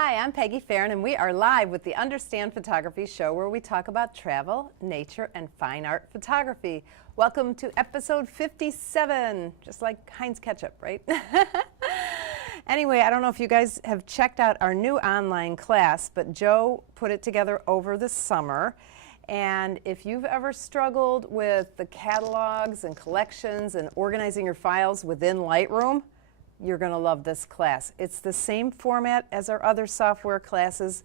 Hi, I'm Peggy Farron, and we are live with the Understand Photography Show, where we talk about travel, nature, and fine art photography. Welcome to episode 57, just like Heinz ketchup, right? Anyway, I don't know if you guys have checked out our new online class, but Joe put it together over the summer. And if you've ever struggled with the catalogs and collections and organizing your files within Lightroom, you're going to love this class. It's the same format as our other software classes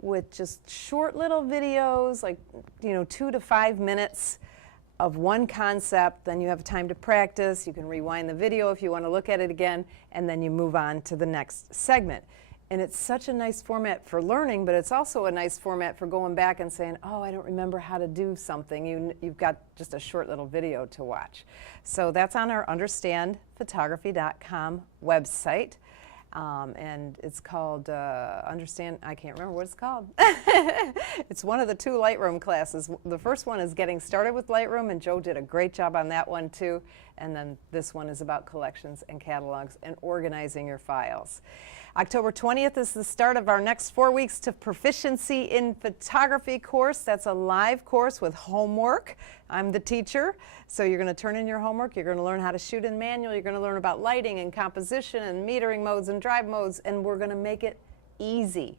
with just short little videos, like 2 to 5 minutes of one concept. Then you have time to practice. You can rewind the video if you want to look at it again, and then you move on to the next segment. And it's such a nice format for learning, but it's also a nice format for going back and saying, oh, I don't remember how to do something. You've got just a short little video to watch. So that's on our understandphotography.com website. And it's called I can't remember what it's called. It's one of the 2 Lightroom classes. The first one is getting started with Lightroom, and Joe did a great job on that one too. And then this one is about collections and catalogs and organizing your files. October 20th is the start of our next 4 weeks to Proficiency in Photography course. That's a live course with homework. I'm the teacher, so you're going to turn in your homework. You're going to learn how to shoot in manual. You're going to learn about lighting and composition and metering modes and drive modes, and we're going to make it easy.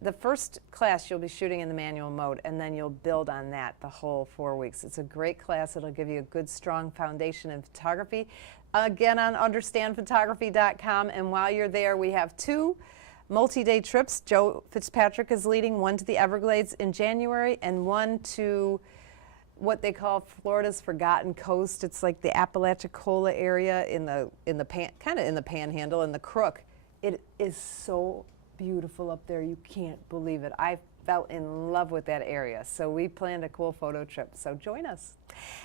The first class you'll be shooting in the manual mode, and then you'll build on that the whole 4 weeks. It's a great class. It'll give you a good, strong foundation in photography. Again, on understandphotography.com, and while you're there, we have 2 multi-day trips. Joe Fitzpatrick is leading, one to the Everglades in January and one to what they call Florida's Forgotten Coast. It's like the Apalachicola area in the Panhandle, in the Crook. It is so beautiful up there. You can't believe it. I fell in love with that area. So we planned a cool photo trip. So join us.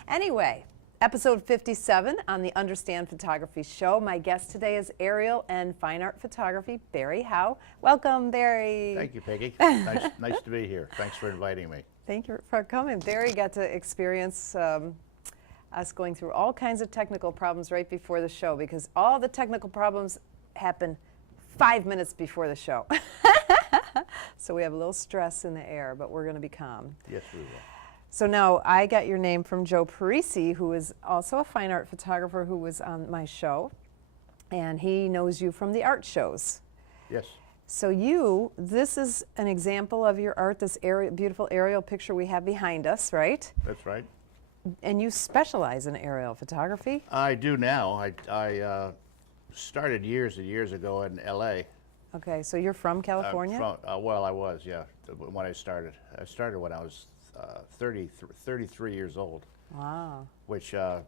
Anyway, episode 57 on the Understand Photography Show. My guest today is aerial and fine art photography, Barry Howe. Welcome, Barry. Thank you, Peggy. Nice to be here. Thanks for inviting me. Thank you for coming. Barry got to experience us going through all kinds of technical problems right before the show, because all the technical problems happen 5 minutes before the show. So we have a little stress in the air, but we're going to be calm. Yes, we will. So now I got your name from Joe Parisi, who is also a fine art photographer who was on my show, and he knows you from the art shows. Yes. So this is an example of your art, this beautiful aerial picture we have behind us, right? That's right. And you specialize in aerial photography? I do now. I started years and years ago in L.A. Okay, so you're from California? Well, I was, yeah, when I started. I started when I was 33 years old. Wow. Which I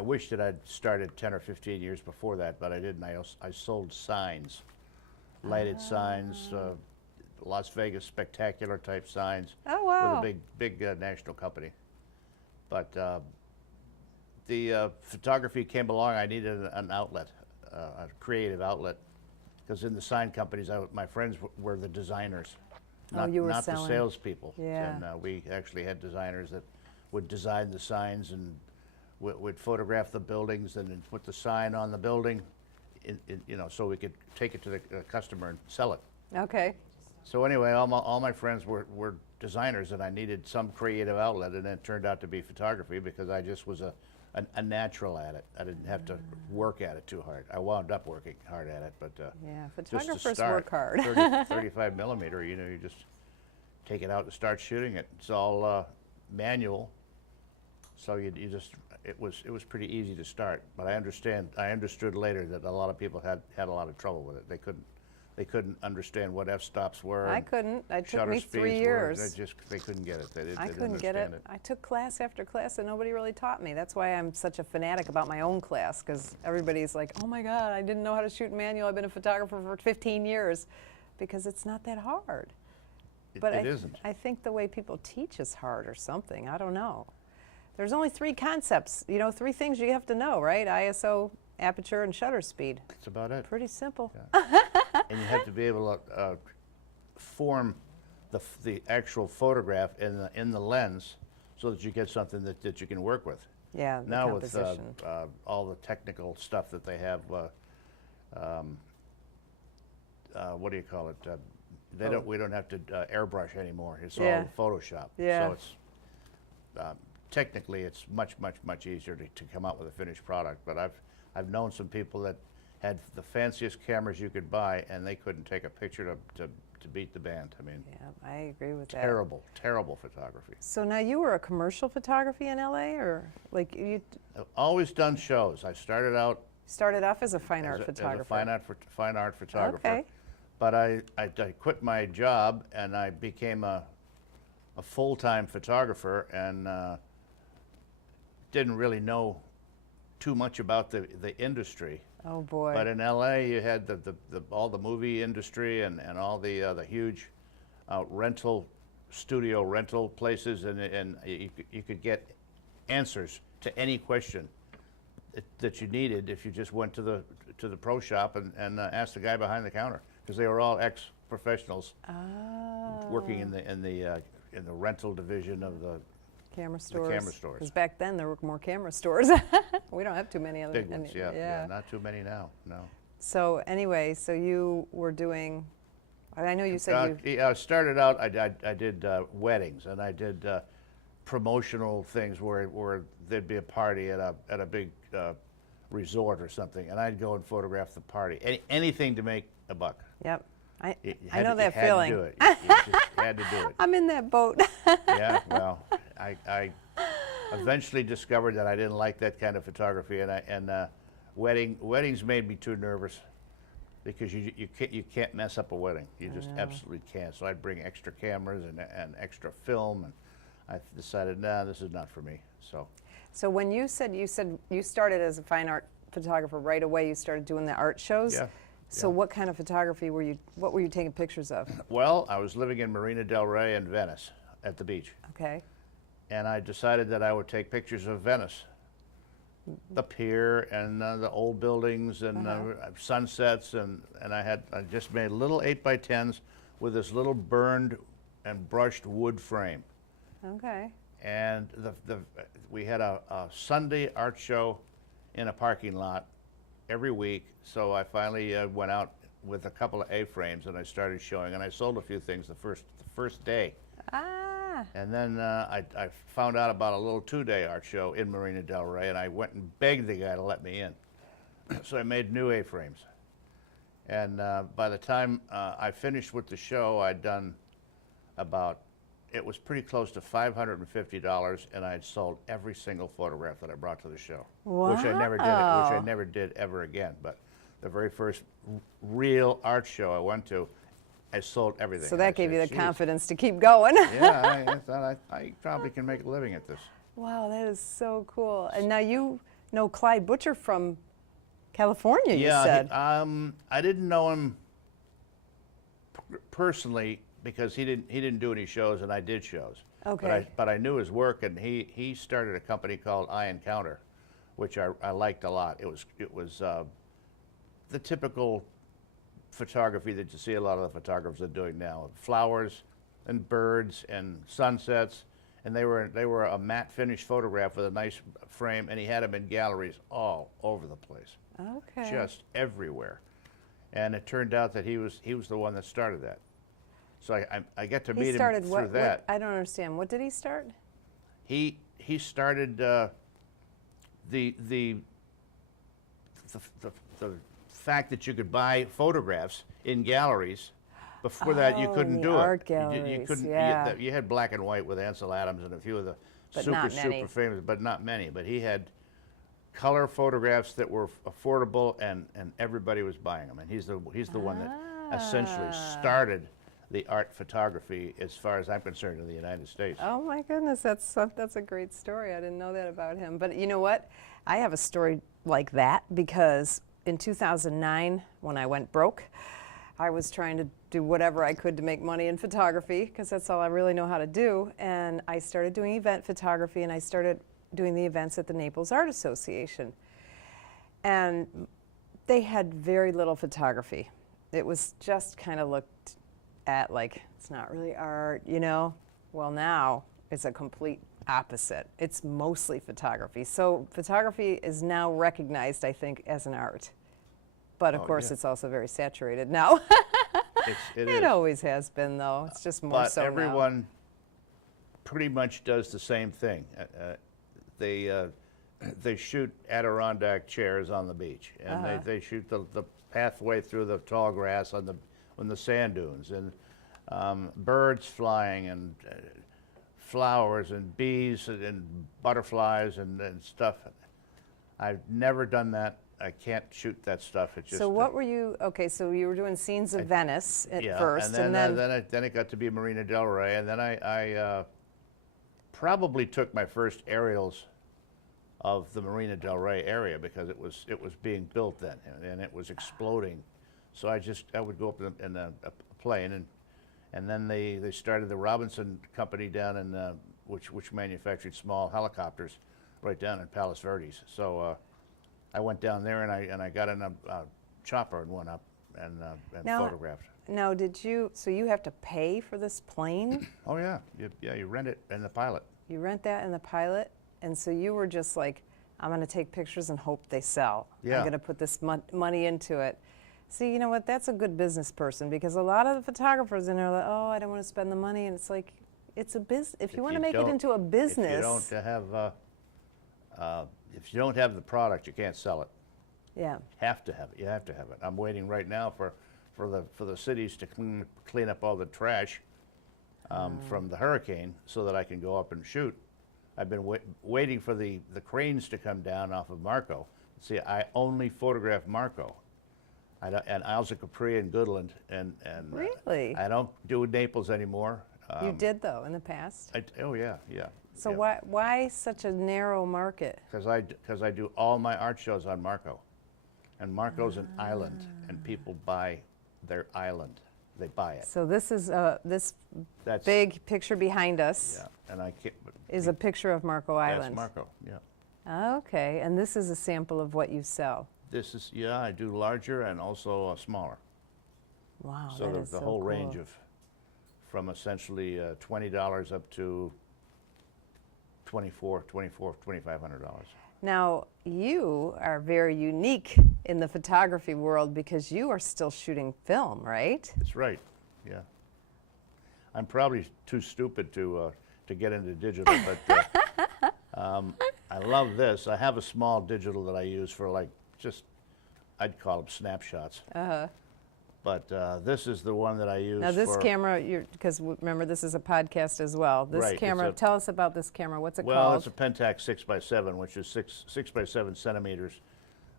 wish that I'd started 10 or 15 years before that, but I didn't. I sold signs, lighted signs, Las Vegas spectacular type signs. Oh, wow. With a big national company. But the photography came along. I needed an outlet, a creative outlet, because in the sign companies, my friends were the designers. Not the salespeople. Yeah. And we actually had designers that would design the signs and would photograph the buildings and then put the sign on the building, so we could take it to the customer and sell it. Okay. So anyway, all my friends were designers, and I needed some creative outlet, and it turned out to be photography because I just was a natural at it. I didn't have to work at it too hard. I wound up working hard at it, but yeah, just photographers to start, work hard. 35 millimeter, you just take it out and start shooting it. It's all manual, so it was pretty easy to start. But I understood later that a lot of people had a lot of trouble with it. They couldn't understand what f-stops were. I couldn't. It took me 3 years. They couldn't get it. I couldn't get it. I took class after class and nobody really taught me. That's why I'm such a fanatic about my own class, because everybody's like, oh my God, I didn't know how to shoot manual. I've been a photographer for 15 years. Because it's not that hard. But it isn't. I think the way people teach is hard or something. I don't know. There's only 3 concepts, 3 things you have to know, right? ISO, aperture, and shutter speed. That's about it. Pretty simple. Yeah. And you have to be able to form the actual photograph in the lens so that you get something that you can work with. Yeah, the now composition. With all the technical stuff that they have, what do you call it? Oh. We don't have to airbrush anymore. It's Yeah. all Photoshop. Yeah. So it's technically it's much easier to come out with a finished product. But I've known some people that had the fanciest cameras you could buy, and they couldn't take a picture to beat the band. I mean, Yeah, I agree with that. terrible photography. So now you were a commercial photography in LA, or like you I've always done shows. I started out started off as a fine art as a photographer? fine art photographer. Okay. But I quit my job and I became a full-time photographer, and didn't really know too much about the industry. Oh boy. But in LA, you had all the movie industry and all the huge studio rental places, and you could get answers to any question that you needed if you just went to the pro shop and asked the guy behind the counter, because they were all ex-professionals working in the rental division of the camera stores. camera stores. Because back then there were more camera stores. We don't have too many other. big ones. Yeah, not too many now. No. So anyway, so you were doing. I know you said you. Yeah, I started out. I did weddings, and I did promotional things where there'd be a party at a big resort or something, and I'd go and photograph the party. Anything to make a buck. Yep. I had know to- that you had feeling. To do it. You just had to do it. I'm in that boat. Yeah. Well, I eventually discovered that I didn't like that kind of photography, and weddings made me too nervous, because you can't mess up a wedding. You just absolutely can't. So I'd bring extra cameras and extra film, and I decided, nah, this is not for me. So when you said you started as a fine art photographer right away, you started doing the art shows. Yeah. So what kind of photography were you? What were you taking pictures of? Well, I was living in Marina del Rey in Venice at the beach, Okay. and I decided that I would take pictures of Venice, the pier and the old buildings and sunsets, and I just made little 8x10s with this little burned and brushed wood frame. Okay. And we had a Sunday art show in a parking lot every week, so I finally went out with a couple of A-frames and I started showing, and I sold a few things the first day. Ah. And then I found out about a little 2-day art show in Marina del Rey, and I went and begged the guy to let me in. So I made new A-frames. And by the time I finished with the show, I'd done it was pretty close to $550, and I had sold every single photograph that I brought to the show. Wow. Which I never did ever again. But the very first real art show I went to, I sold everything. So And I that gave you said, the "Geez." confidence to keep going. Yeah, I thought I probably can make a living at this. Wow, that is so cool. And now you know Clyde Butcher from California, you said. I didn't know him personally, because he didn't do any shows and I did shows. Okay. But I knew his work, and he started a company called Eye Encounter, which I liked a lot. It was the typical photography that you see a lot of the photographers are doing now: flowers and birds and sunsets, and they were a matte finish photograph with a nice frame, and he had them in galleries all over the place, Okay. just everywhere. And it turned out that he was the one that started that. So I got to He meet started him what, through that. I don't understand. What did he start? He started the fact that you could buy photographs in galleries. Before that, you couldn't do art it. You galleries, couldn't. yeah. You had black and white with Ansel Adams and a few of the But super not many. famous, but not many. But he had color photographs that were affordable, and everybody was buying them. And he's the one that essentially started the art photography, as far as I'm concerned, in the United States. Oh my goodness, that's a great story. I didn't know that about him. But you know what? I have a story like that, because in 2009, when I went broke, I was trying to do whatever I could to make money in photography, because that's all I really know how to do. And I started doing event photography, and I started doing the events at the Naples Art Association. And they had very little photography. It was just kind of looked at like, it's not really art, you know? Well, now it's a complete opposite. It's mostly photography. So photography is now recognized, I think, as an art. But of course, yeah. it's also very saturated now. It It is. always has been, though. It's just more But so now. everyone pretty much does the same thing. They shoot Adirondack chairs on the beach, and they shoot the pathway through the tall grass on the sand dunes, and birds flying, and flowers, and bees, and butterflies, and stuff. I've never done that. I can't shoot that stuff. It just So what were you, okay, so you were doing scenes of Venice at yeah, first, and then it got to be Marina Del Rey, and then I probably took my first aerials of the Marina Del Rey area because it was being built then, and it was exploding. So I would go up in a plane, and then they started the Robinson Company down in which manufactured small helicopters right down in Palos Verdes. So I went down there and I got in a chopper and went up and Now- photographed. Now, so you have to pay for this plane? Oh yeah, you rent it and the pilot. You rent that in the pilot? And so you were just like, I'm going to take pictures and hope they sell. Yeah. I'm going to put this money into it. See, you know what? That's a good business person, because a lot of the photographers in there are like, oh, I don't want to spend the money. And it's like, it's a business. If you want to make it into a business. If you don't have the product, you can't sell it. Yeah. Have to have it. You have to have it. I'm waiting right now for the cities to clean up all the trash from the hurricane so that I can go up and shoot. I've been waiting for the cranes to come down off of Marco. See, I only photograph Marco, and Isles of Capri and Goodland, and Really? I don't do Naples anymore. You did, though, in the past. Oh yeah. So why such a narrow market? Because I do all my art shows on Marco, and Marco's an island, and people buy their island. They buy it. So this is this That's big picture behind us yeah, and I can't. is a picture of Marco Island. That's Marco. Yeah. Okay, and this is a sample of what you sell. This is I do larger and also smaller. Wow, So that the is so whole range cool. of from essentially $20 up to $2,500. Now, you are very unique in the photography world because you are still shooting film, right? That's right. Yeah. I'm probably too stupid to get into digital, but I love this. I have a small digital that I use for I'd call them snapshots. But this is the one that I use. Now, this camera, because remember, this is a podcast as well. This Right, it's camera, tell us about this camera. What's it Well, called? it's a Pentax 6x7, which is 6 by 7 centimeters.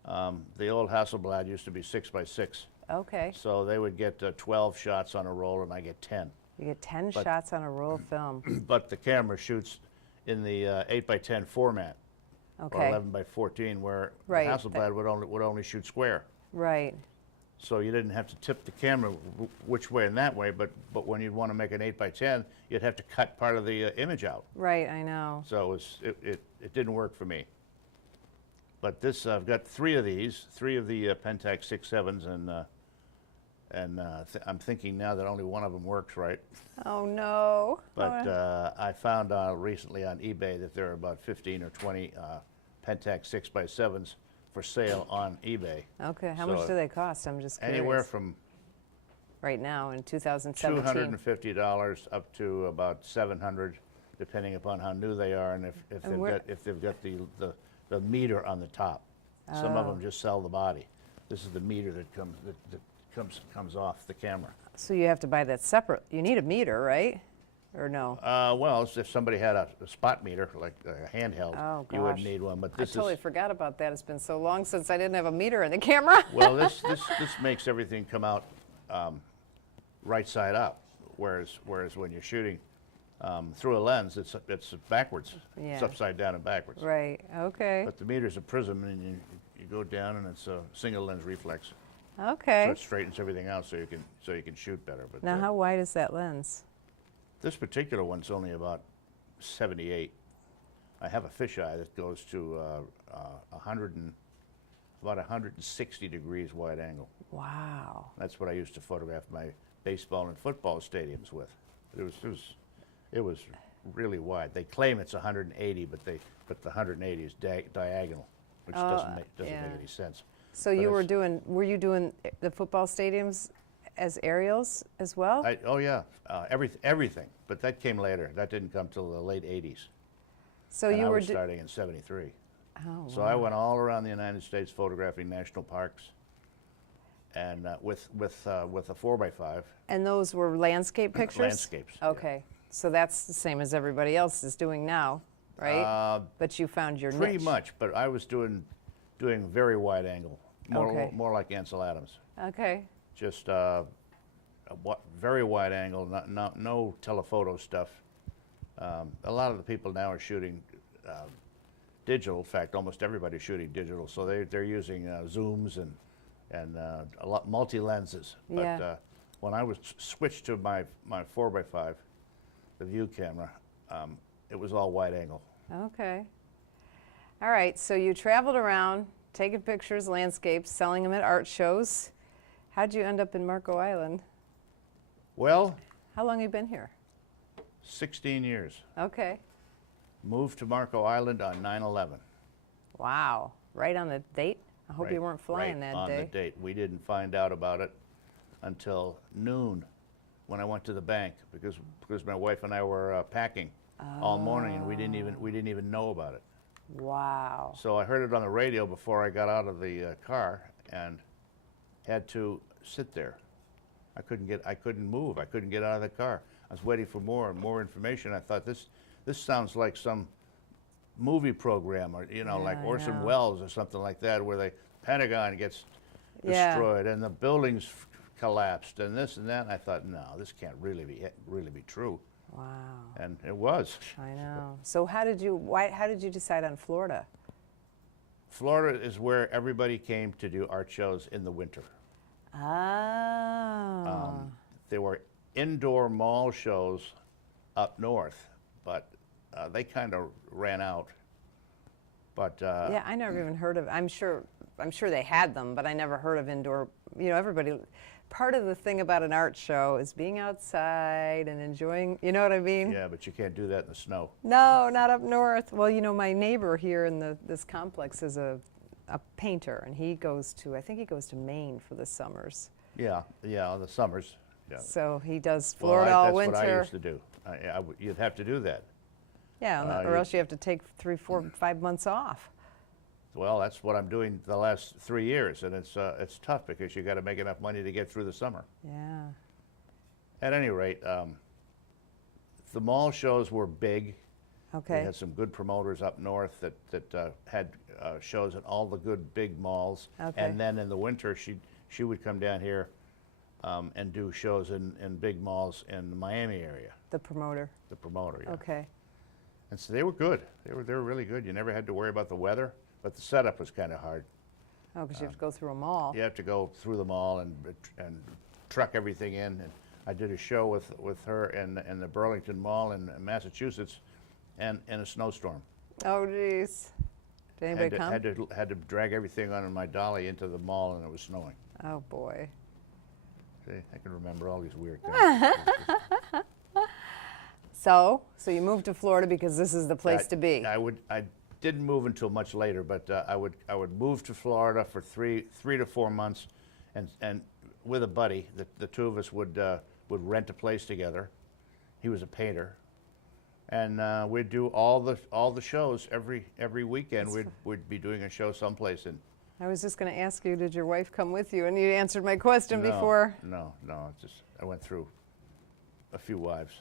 The old Hasselblad used to be 6 by 6. Okay. So they would get 12 shots on a roll, and I get 10. You get 10 shots on a roll of film. But the camera shoots in the 8 by 10 format, or Okay. 11 by 14, where Right, the Hasselblad would only shoot square. Right. So you didn't have to tip the camera which way and that way, but when you'd want to make an 8 by 10, you'd have to cut part of the image out. Right, I know. So it didn't work for me. But this, I've got 3 of these, 3 of the Pentax 6.7s, and I'm thinking now that only one of them works right. Oh, no. But I found recently on eBay that there are about 15 or 20 Pentax 6x7s for sale on eBay. Okay, how much So do they cost? I'm just curious. Anywhere from right now in 2017. $250 up to about $700, depending upon how new they are and if they've got the meter on the top. Some of them just sell the body. This is the meter that comes off the camera. So you have to buy that separate. You need a meter, right? Or no? Well, if somebody had a spot meter, like a handheld, Oh, you would gosh. need one. But I this totally is forgot about that. It's been so long since I didn't have a meter in the camera. well, this makes everything come out right side up, whereas when you're shooting through a lens, it's backwards. Yeah. It's upside down and backwards. Right, okay. But the meter's a prism, and you go down, and it's a single lens reflex. Okay. So it straightens everything out, so you can shoot better. But Now, how wide is that lens? this particular one's only about 78. I have a fisheye that goes to about 160 degrees wide angle. Wow. That's what I used to photograph my baseball and football stadiums with. It was really wide. They claim it's 180, but the 180 is diagonal, which doesn't make yeah. any sense. So But were you doing the football stadiums as aerials as well? Oh yeah, everything. But that came later. That didn't come till the late '80s. So And you I were was starting in '73. Oh, So wow. I went all around the United States photographing national parks, and with a 4x5. And those were landscape pictures? Landscapes, yeah. Okay. So that's the same as everybody else is doing now, right? But you found your Pretty niche. much, but I was doing very wide angle, Okay. more like Ansel Adams. Okay. Just very wide angle, no telephoto stuff. A lot of the people now are shooting digital. In fact, almost everybody's shooting digital, so they're using zooms and a lot multi lenses. Yeah. But when I was switched to my 4x5, the view camera, it was all wide angle. Okay. All right. So you traveled around taking pictures, landscapes, selling them at art shows. How'd you end up in Marco Island? Well, How long have you been here? 16 years. Okay. Moved to Marco Island on 9/11. Wow. Right on the date? I hope you weren't flying that on day. the date. We didn't find out about it until noon when I went to the bank because my wife and I were packing all morning and we didn't even know about it. Wow. So I heard it on the radio before I got out of the car and had to sit there. I couldn't move. I couldn't get out of the car. I was waiting for more and more information. I thought this sounds like some movie program, or like Yeah, I Orson know. Welles or something like that, where the Pentagon gets Yeah. destroyed and the buildings collapsed and this and that. And I thought, no, this can't really be true. Wow. And it was. I know. So how did you decide on Florida? Florida is where everybody came to do art shows in the winter. Oh. There were indoor mall shows up north, but they kind of ran out. But Yeah, I never even heard of. I'm sure they had them, but I never heard of indoor. Everybody. Part of the thing about an art show is being outside and enjoying. You know what I mean? yeah, but you can't do that in the snow. No, not up north. Well, my neighbor here in this complex is a painter, and I think he goes to Maine for the summers. Yeah, the summers. Yeah. So he does Well, Florida all that's winter. what I used to do. You'd have to do that. Yeah, or you- else you have to take 3, 4, 5 months off. Well, that's what I'm doing the last 3 years, and it's tough because you got to make enough money to get through the summer. Yeah. At any rate, the mall shows were big. We Okay. had some good promoters up north that had shows at all the good big malls. Okay. And then in the winter, she would come down here and do shows in big malls in the Miami area. The promoter. The promoter, yeah. Okay. And so they were good. They were really good. You never had to worry about the weather, but the setup was kind of hard. Oh, because you have to go through a mall. You have to go through the mall and truck everything in. And I did a show with her in the Burlington Mall in Massachusetts, and in a snowstorm. Oh, jeez. Did anybody come? Had to drag everything on my dolly into the mall, and it was snowing. Oh, boy. See, I can remember all these weird things. So you moved to Florida because this is the place to be. I didn't move until much later, but I would move to Florida for three to 4 months, and with a buddy, the two of us would rent a place together. He was a painter, and we'd do all the shows every weekend. We'd be doing a show someplace in. I was just going to ask you, did your wife come with you? And you answered my question No, before. No, I went through a few wives.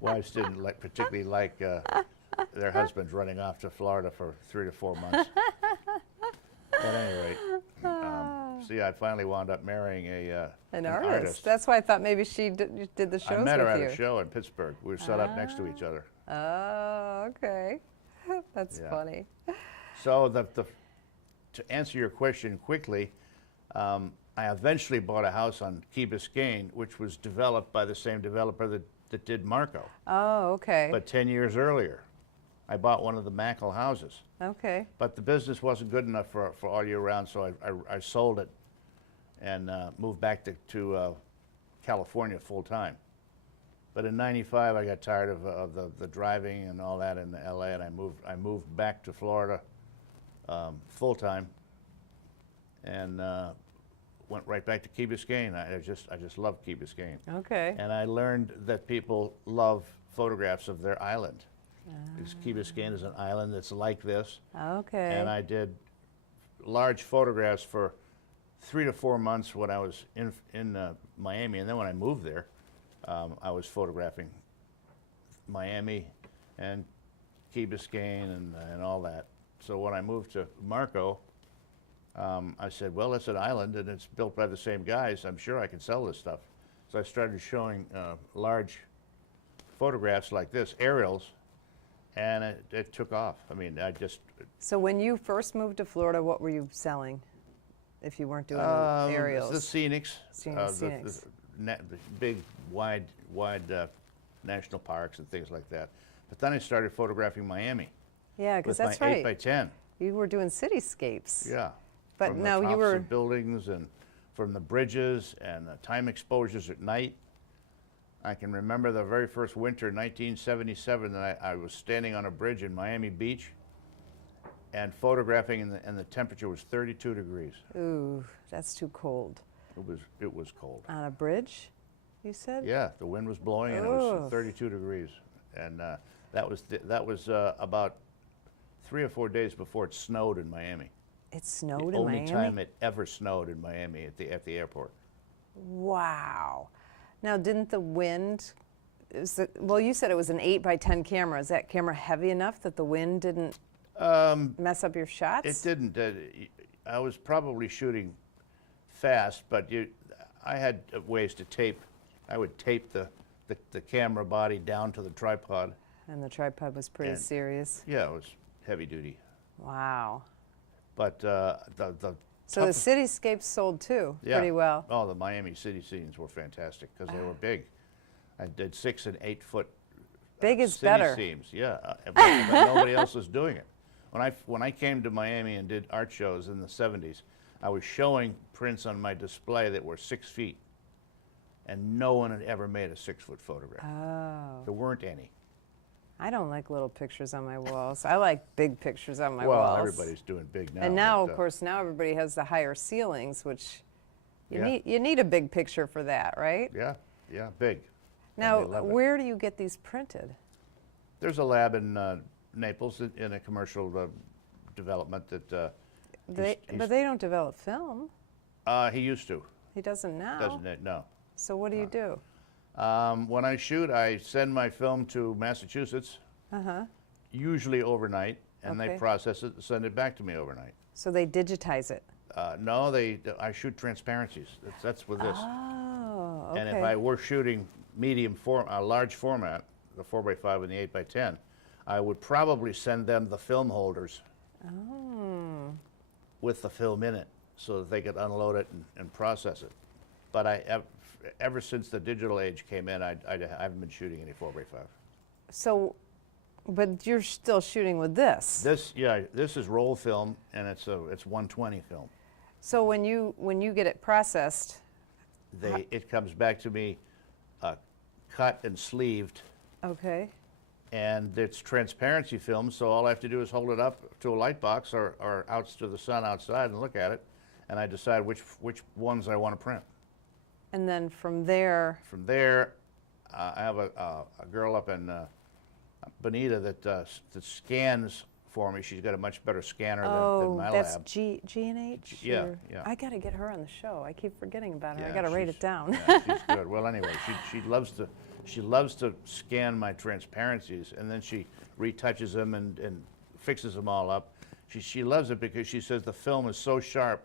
Wives didn't particularly like their husbands running off to Florida for 3 to 4 months. At any rate, see, I finally wound up marrying An artist. That's why I thought maybe she did the shows I met her with at you. a show in Pittsburgh. We were set up next to each other. Oh, okay. That's Yeah. funny. So to answer your question quickly, I eventually bought a house on Key Biscayne, which was developed by the same developer that did Marco. Oh, okay. But 10 years earlier, I bought one of the Mackle houses. Okay. But the business wasn't good enough for all year round, so I sold it and moved back to California full time. But in '95, I got tired of the driving and all that in LA, and I moved back to Florida full time, and went right back to Key Biscayne. I just loved Key Biscayne. Okay. And I learned that people love photographs of their island. Because Key Biscayne is an island that's like this. Okay. And I did large photographs for 3 to 4 months when I was in Miami. And then when I moved there, I was photographing Miami and Key Biscayne and all that. So when I moved to Marco, I said, well, it's an island and it's built by the same guys. I'm sure I can sell this stuff. So I started showing large photographs like this, aerials, and it took off. I mean, So when you first moved to Florida, what were you selling if you weren't doing the aerials? The scenics, Scenics. the big, wide national parks and things like that. But then I started photographing Miami. Yeah, because with that's my right. 8x10. You were doing cityscapes. Yeah. But from now the you tops were of buildings and from the bridges and the time exposures at night. I can remember the very first winter, 1977, that I was standing on a bridge in Miami Beach and photographing, and the temperature was 32 degrees. Ooh, that's too cold. It was cold. On a bridge, you said? Yeah, the wind was blowing and it was Oof. 32 degrees, and that was about 3 or 4 days before it snowed in Miami. It snowed The in only Miami? time it ever snowed in Miami at the airport. Wow. Now, didn't the wind, well, you said it was an 8x10 camera. Is that camera heavy enough that the wind didn't mess up your shots? It didn't. I was probably shooting fast, but I had ways to tape. I would tape the camera body down to the tripod. And the tripod was pretty And- serious. Yeah, it was heavy duty. Wow. But the So the toughest- cityscapes sold too, yeah. pretty well. Oh, the Miami city scenes were fantastic because they were big. I did 6 and 8 foot Big is city better. scenes. Yeah, but nobody else was doing it. When I came to Miami and did art shows in the 70s, I was showing prints on my display that were 6 feet, and no one had ever made a 6-foot photograph. Oh. There weren't any. I don't like little pictures on my walls. I like big pictures on my Well, walls. everybody's doing big now. And now, but, of course, now everybody has the higher ceilings, which Yeah. you need a big picture for that, right? Yeah, big. And Now, they love it. where do you get these printed? There's a lab in Naples in a commercial development that But they don't develop film. he used to, He doesn't now. doesn't it? No. So what do you do? When I shoot, I send my film to Massachusetts, usually overnight, and Okay. they process it and send it back to me overnight. So they digitize it. No, I shoot transparencies. That's with this. Oh, okay. And if I were shooting large format, the 4x5 and the 8x10, I would probably send them the film holders with the film in it so that they could unload it and process it. But ever since the digital age came in, I haven't been shooting any 4x5. So, but you're still shooting with this. This is roll film, and it's 120 film. So when you get it processed, It comes back to me cut and sleeved, okay. and it's transparency film, so all I have to do is hold it up to a light box or out to the sun outside and look at it, and I decide which ones I want to print. And then from there, From there, I have a girl up in Bonita that scans for me. She's got a much better scanner than my that's lab. G&H? Yeah, or- yeah. I got to get her on the show. I keep forgetting about her. I Yeah, got to write she's- it down. Yeah, she's good. Well, anyway, she loves to scan my transparencies, and then she retouches them and fixes them all up. She loves it because she says the film is so sharp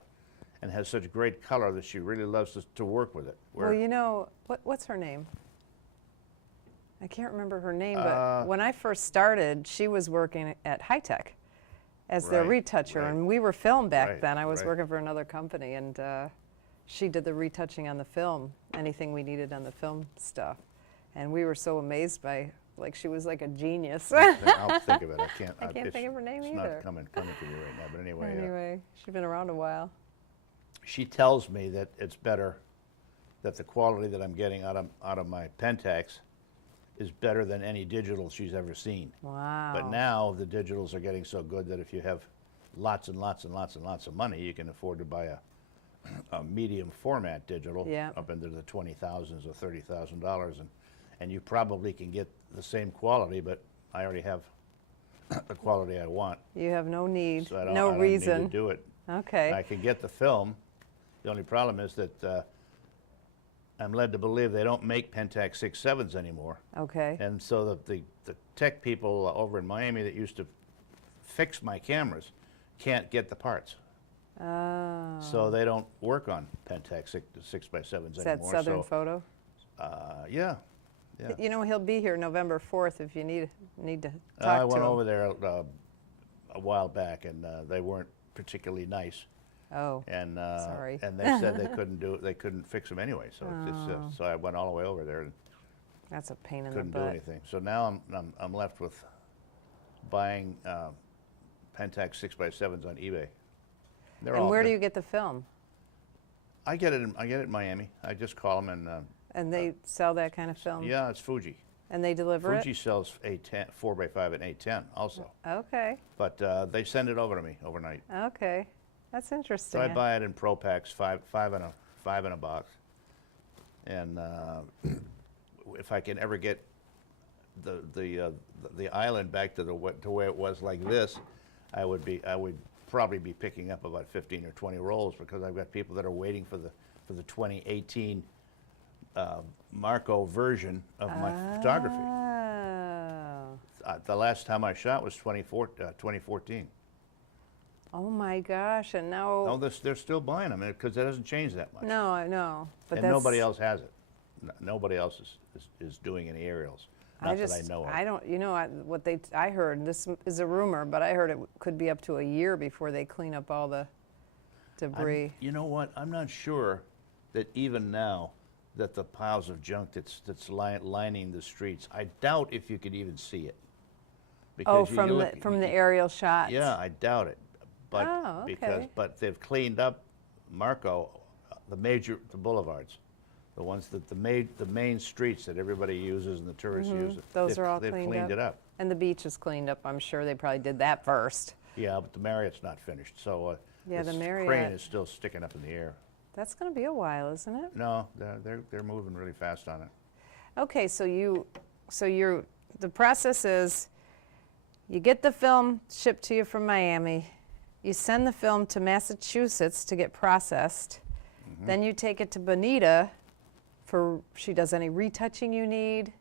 and has such great color that she really loves to work with it. Well, you know, what's her name? I can't remember her name, but when I first started, she was working at High Tech as their Right, retoucher, right. and we were film back Right, then. I was right. working for another company, and she did the retouching on the film, anything we needed on the film stuff. And we were so amazed by, like, she was like a genius. I'll think of it. I can't. I can't think of her name it's either. not coming to me right now. But anyway, Anyway, she's been around a while. she tells me that it's better, that the quality that I'm getting out of my Pentax is better than any digital she's ever seen. Wow. But now the digitals are getting so good that if you have lots and lots and lots and lots of money, you can afford to buy a medium format digital, Yeah. up into the $20,000s or $30,000, and you probably can get the same quality, but I already have the quality I want, You have no need, so I don't, no I don't reason. need to do it. Okay. I can get the film. The only problem is that I'm led to believe they don't make Pentax 6.7s anymore. Okay. And so the tech people over in Miami that used to fix my cameras can't get the parts. Oh. So they don't work on Pentax 6x7s Is that anymore. Southern so, Photo? yeah. Yeah. You know, he'll be here November 4th if you need to talk I to went him. over there a while back, and they weren't particularly nice. Oh, And sorry. and they said they couldn't do it. They couldn't fix them anyway. So it's just, so I went all the way over there and that's a pain in the couldn't do butt. anything. So now I'm left with buying Pentax 6x7s on eBay. They're And all, where do you get the film? I get it in Miami. I just call them And they sell that kind of film? yeah, it's Fuji. And they deliver Fuji sells 810, 4x5 and 810 also. it? Okay. But they send it over to me overnight. Okay. That's interesting. So I buy it in Pro Packs, five in a box. And if I can ever get the island back to the way it was like this, I would probably be picking up about 15 or 20 rolls, because I've got people that are waiting for the 2018 Marco version of my photography. Oh. The last time I shot was 2014. Oh my gosh, and now... No, they're still buying them because it hasn't changed that much. No, I know. But And nobody else has it. Nobody else is doing any aerials. Not that I know of. I don't, you know, I heard, this is a rumor, but I heard it could be up to a year before they clean up all the debris. You know what? I'm not sure that even now that the piles of junk that's lining the streets, I doubt if you could even see it. Oh, Because you from look- from the aerial shots. Yeah, I doubt it. But Oh, okay. but they've cleaned up Marco, the boulevards, the ones that the main streets that everybody uses and the tourists use. Those are all they've cleaned cleaned it up. And the beach is cleaned up. I'm sure they probably did that first. Yeah, but the Marriott's not finished, so Yeah, the this Marriott- crane is still sticking up in the air. That's going to be a while, isn't it? No, they're moving really fast on it. Okay, the process is you get the film shipped to you from Miami, you send the film to Massachusetts to get processed, then you take it to Bonita she does any retouching you need,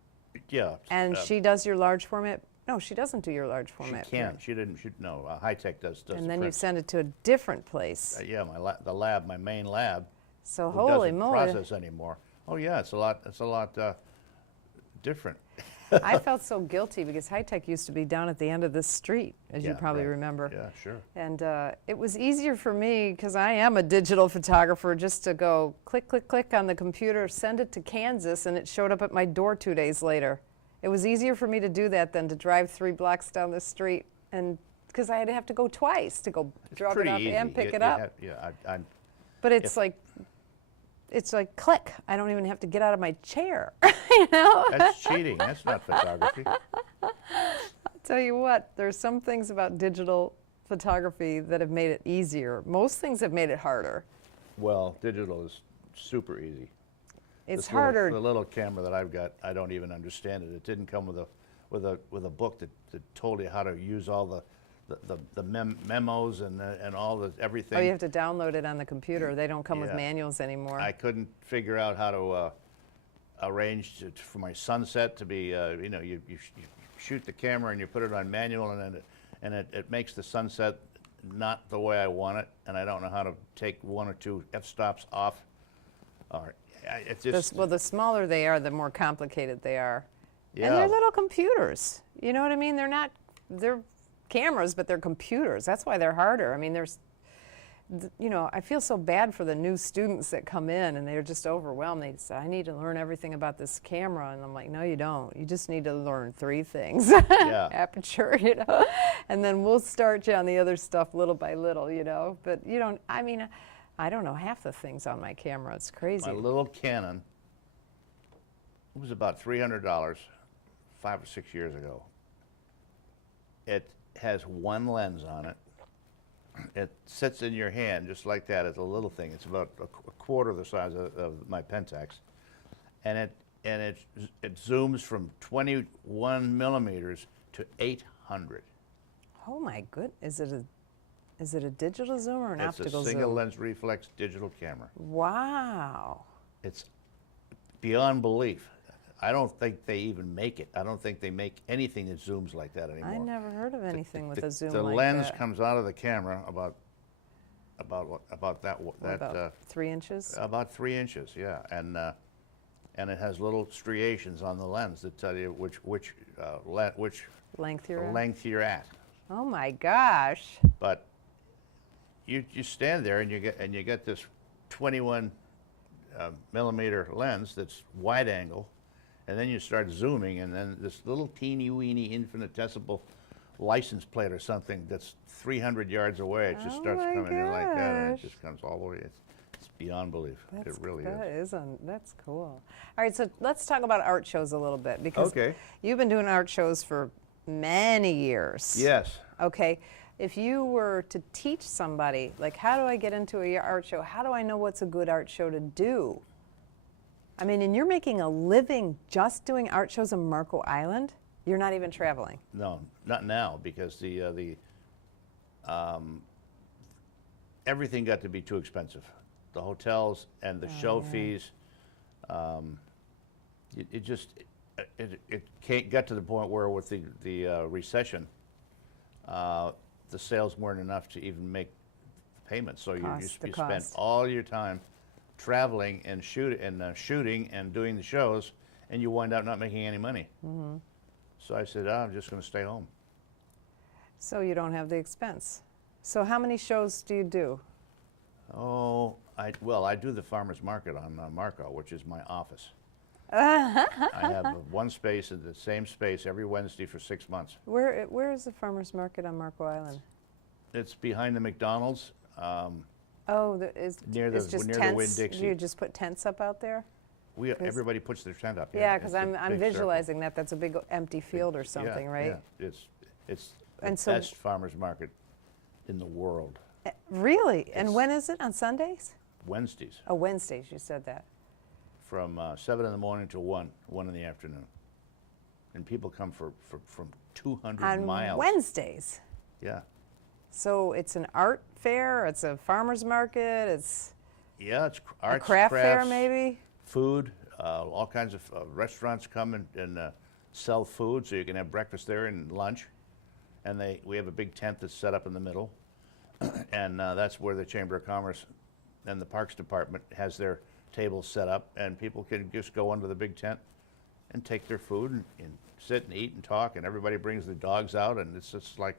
Yeah. and she does your large format. No, she doesn't do your large She format. can't. She didn't. No, High Tech does. And the then you prints. send it to a different place. Yeah, my main lab. So who holy doesn't moly. process anymore. Oh yeah, it's a lot different. I felt so guilty because High Tech used to be down at the end of this street, as you Yeah, probably right. remember. Yeah, sure. And it was easier for me, because I am a digital photographer, just to go click, click, click on the computer, send it to Kansas, and it showed up at my door 2 days later. It was easier for me to do that than to drive 3 blocks down the street, and because I'd have to go twice to go drop it Pretty off easy. and pick You- it you up. have- yeah, I'm. But it's like click. I don't even have to get out of my chair. You know? That's cheating. That's not photography. Tell you what, there's some things about digital photography that have made it easier. Most things have made it harder. Well, digital is super easy. It's This harder. The little camera that I've got, I don't even understand it. It didn't come with a book that told you how to use all the memos and all the everything. Oh, you have to download it on the computer. They don't come with Yeah. manuals anymore. I couldn't figure out how to arrange for my sunset to be, you shoot the camera and you put it on manual, and then it makes the sunset not the way I want it, and I don't know how to take 1 or 2 f-stops off. Or it's just Well, the smaller they are, the more complicated they are. yeah. And they're little computers. You know what I mean? They're cameras, but they're computers. That's why they're harder. I mean, I feel so bad for the new students that come in and they're just overwhelmed. They say, I need to learn everything about this camera. And I'm like, no, you don't. You just need to learn 3 things. Yeah. Aperture, and then we'll start you on the other stuff little by little, But I don't know half the things on my camera. It's crazy. My little Canon, it was about $300 5 or 6 years ago. It has 1 lens on it, it sits in your hand just like that. It's a little thing. It's about a quarter the size of my Pentax, and it zooms from 21 millimeters to 800. Oh my good. Is it a digital zoom or an It's optical a zoom? single lens reflex digital camera. Wow. It's beyond belief. I don't think they even make it. I don't think they make anything that zooms like that anymore. I never heard of anything with a zoom the like lens that. comes out of the camera about that What, about 3 inches? about 3 inches, yeah, and it has little striations on the lens that tell you which Length you're at? length you're at. Oh my gosh. But you stand there and you get this 21 millimeter lens that's wide angle, and then you start zooming, and then this little teeny weeny infinitesimal license plate or something that's 300 yards away, it just Oh starts my coming in like that, and it gosh. just comes all the way. It's beyond belief. It really is. That's cool. All right, so let's talk about art shows a little bit, because Okay. you've been doing art shows for many years. Yes. Okay, if you were to teach somebody, like, how do I get into a art show? How do I know what's a good art show to do? I mean, and you're making a living just doing art shows on Marco Island? You're not even traveling. No, not now, because everything got to be too expensive. The hotels and the show fees. It got to the point where with the recession, the sales weren't enough to even make payments. So you spend cost. all your time traveling and shooting and doing the shows, and you wind up not making any money. Mm-hmm. So I said, I'm just going to stay home. So you don't have the expense. So how many shows do you do? Oh, I do the farmer's market on Marco, which is my office. I have one space in the same space every Wednesday for 6 months. Where is the farmer's market on Marco Island? It's behind the McDonald's. Oh, Near the- it's just near the tents? Winn-Dixie. Do you just put tents up out there? Everybody puts their tent up. Yeah, because it's a I'm big circle. visualizing that. That's a big empty field or something, right? Yeah, it's the And so- best farmer's market in the world. Really? And when is it? On Sundays? Wednesdays Oh, Wednesdays, you said that. from 7 in the morning to 1 in the afternoon. And people come from 200 On miles. Wednesdays? Yeah. So it's an art fair, it's a farmer's market, it's Yeah, it's a arts, craft fair crafts, maybe? food, all kinds of restaurants come and sell food, so you can have breakfast there and lunch. And we have a big tent that's set up in the middle, and that's where the Chamber of Commerce and the Parks Department has their tables set up, and people can just go under the big tent and take their food and sit and eat and talk, and everybody brings their dogs out, and it's just like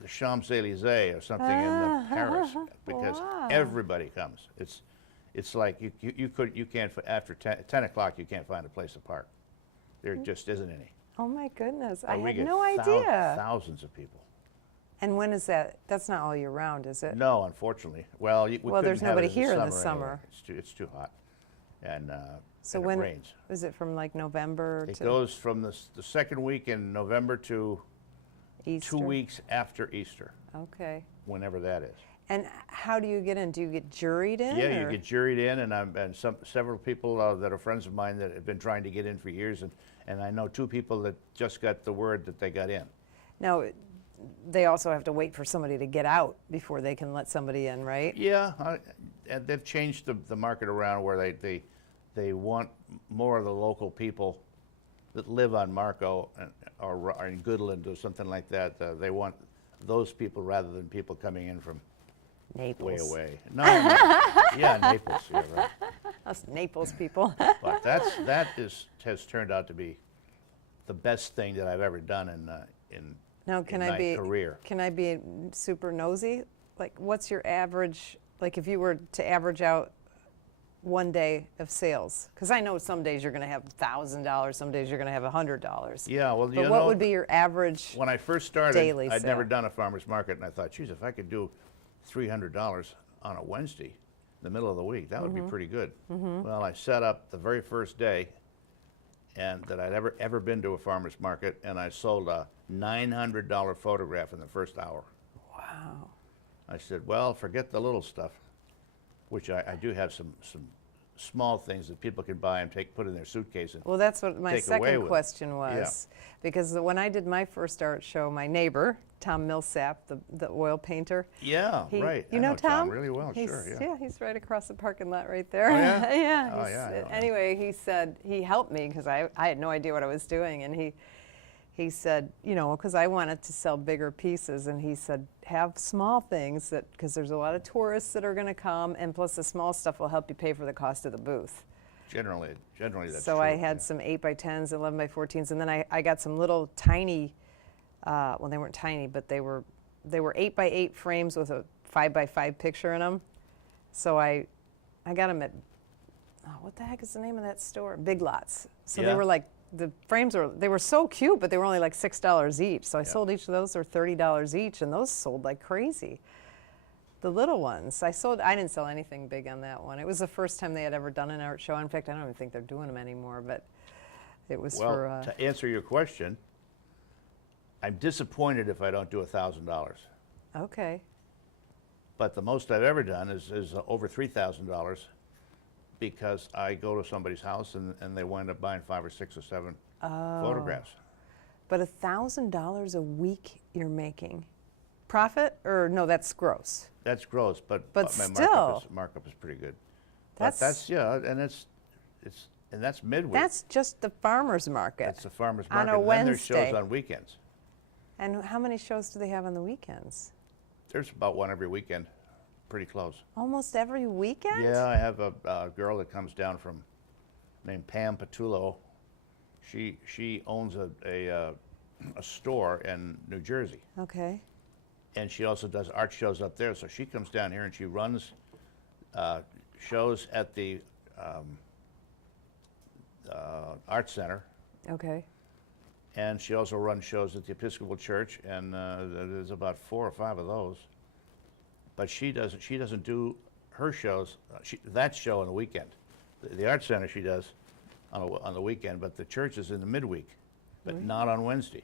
the Champs-Élysées or something in Paris, because Wow. everybody comes. It's like you can't, after 10 o'clock, you can't find a place to park. There just isn't any. Oh my goodness, I But we had get no idea. thousands of people. And when is that? That's not all year round, is it? No, unfortunately. Well, we Well, there's couldn't have nobody it here in the anyway. summer. It's too hot, and So and when it rains. is it, from like November It to goes from the second week in November to Easter? 2 weeks after Easter, Okay. whenever that is. And how do you get in? Do you get juried in? Yeah, you or- get juried in, and several people that are friends of mine that have been trying to get in for years, and I know 2 people that just got the word that they got in. Now, they also have to wait for somebody to get out before they can let somebody in, right? Yeah, and they've changed the market around where they want more of the local people that live on Marco or in Goodland or something like that. They want those people rather than people coming in from Naples. way away. No, yeah, Naples, yeah, right. Us Naples people. But that has turned out to be the best thing that I've ever done in Now, can in I my be career. Can I be super nosy? Like, what's your average? Like, if you were to average out one day of sales, because I know some days you're going to have $1,000, some days you're going to have $100. Yeah, well, But what would be your average? when I first started, daily I'd never sale? done a farmer's market, and I thought, geez, if I could do $300 on a Wednesday, in the middle of the week, that would be pretty good. Well, I set up the very first day, and that I'd ever been to a farmer's market, and I sold a $900 photograph in the first hour. Wow. I said, well, forget the little stuff, which I do have some small things that people can buy and put in their suitcase and Well, that's what my take away second with. question was. Because when I did my first art show, my neighbor, Tom Millsap, the oil painter. Yeah, right. You I know Tom really well, He's, sure, yeah. he's right across the parking lot right there. Oh, yeah? Yeah. Oh, yeah, I know. Anyway, he said, he helped me because I had no idea what I was doing. And he said, you know, because I wanted to sell bigger pieces, and he said, have small things because there's a lot of tourists that are going to come, and plus the small stuff will help you pay for the cost of the booth. Generally that's So true. I had some 8x10s, 11x14s, and then I got some little tiny, well, they weren't tiny, but they were 8x8 frames with a 5x5 picture in them. So I got them at, what the heck is the name of that store? Big Lots. So they Yeah. were like, the frames they were so cute, but they were only like $6 each. So I Yeah. sold each of those for $30 each, and those sold like crazy. The little ones, I didn't sell anything big on that one. It was the first time they had ever done an art show. In fact, I don't even think they're doing them anymore, but it was Well, for, to answer your question, I'm disappointed if I don't do $1,000. okay. But the most I've ever done is over $3,000 because I go to somebody's house and they wind up buying 5 or 6 or 7 photographs. But $1,000 a week you're making. Profit, or no, that's gross. That's gross, but But my still. markup is pretty good. That's yeah, and that's midweek. That's just the farmer's market. That's the farmer's on market. a And then there's shows Wednesday. on weekends. And how many shows do they have on the weekends? There's about one every weekend, pretty close. Almost every weekend? Yeah, I have a girl that comes down from, named Pam Patullo. She owns a store in New Jersey, Okay. and she also does art shows up there. So she comes down here and she runs shows at the Art Center, Okay. and she also runs shows at the Episcopal Church, and there's about 4 or 5 of those. But she doesn't do her shows, that show on the weekend. The Art Center she does on the weekend, but the church is in the midweek, but not on Wednesday.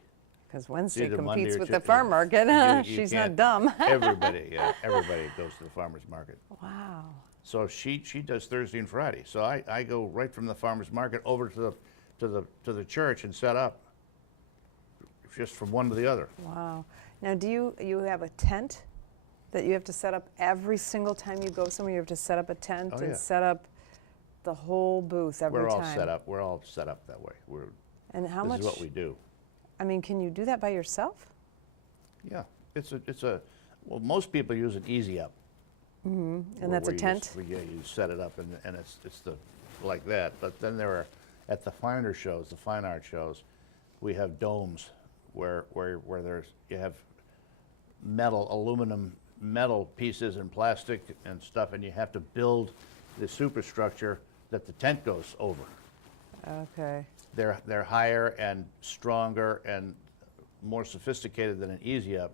Because Wednesday either Monday competes or with the Tu- farm market. you She's not can't- dumb. Everybody goes to the farmer's market. Wow. So she does Thursday and Friday. So I go right from the farmer's market over to the church and set up, just from one to the other. Wow. Now, do you have a tent that you have to set up every single time you go somewhere? You have to set up a tent Oh, and yeah. set up the whole booth every We're time. all set up. We're all set up that way. And how This much? is what we do. I mean, can you do that by yourself? Yeah, well, most people use an easy up. And that's a tent? Yeah, you set it up and it's like that. But then there are, at the finer shows, the fine art shows, we have domes where you have aluminum metal pieces and plastic and stuff, and you have to build the superstructure that the tent goes over. Okay. They're higher and stronger and more sophisticated than an easy up,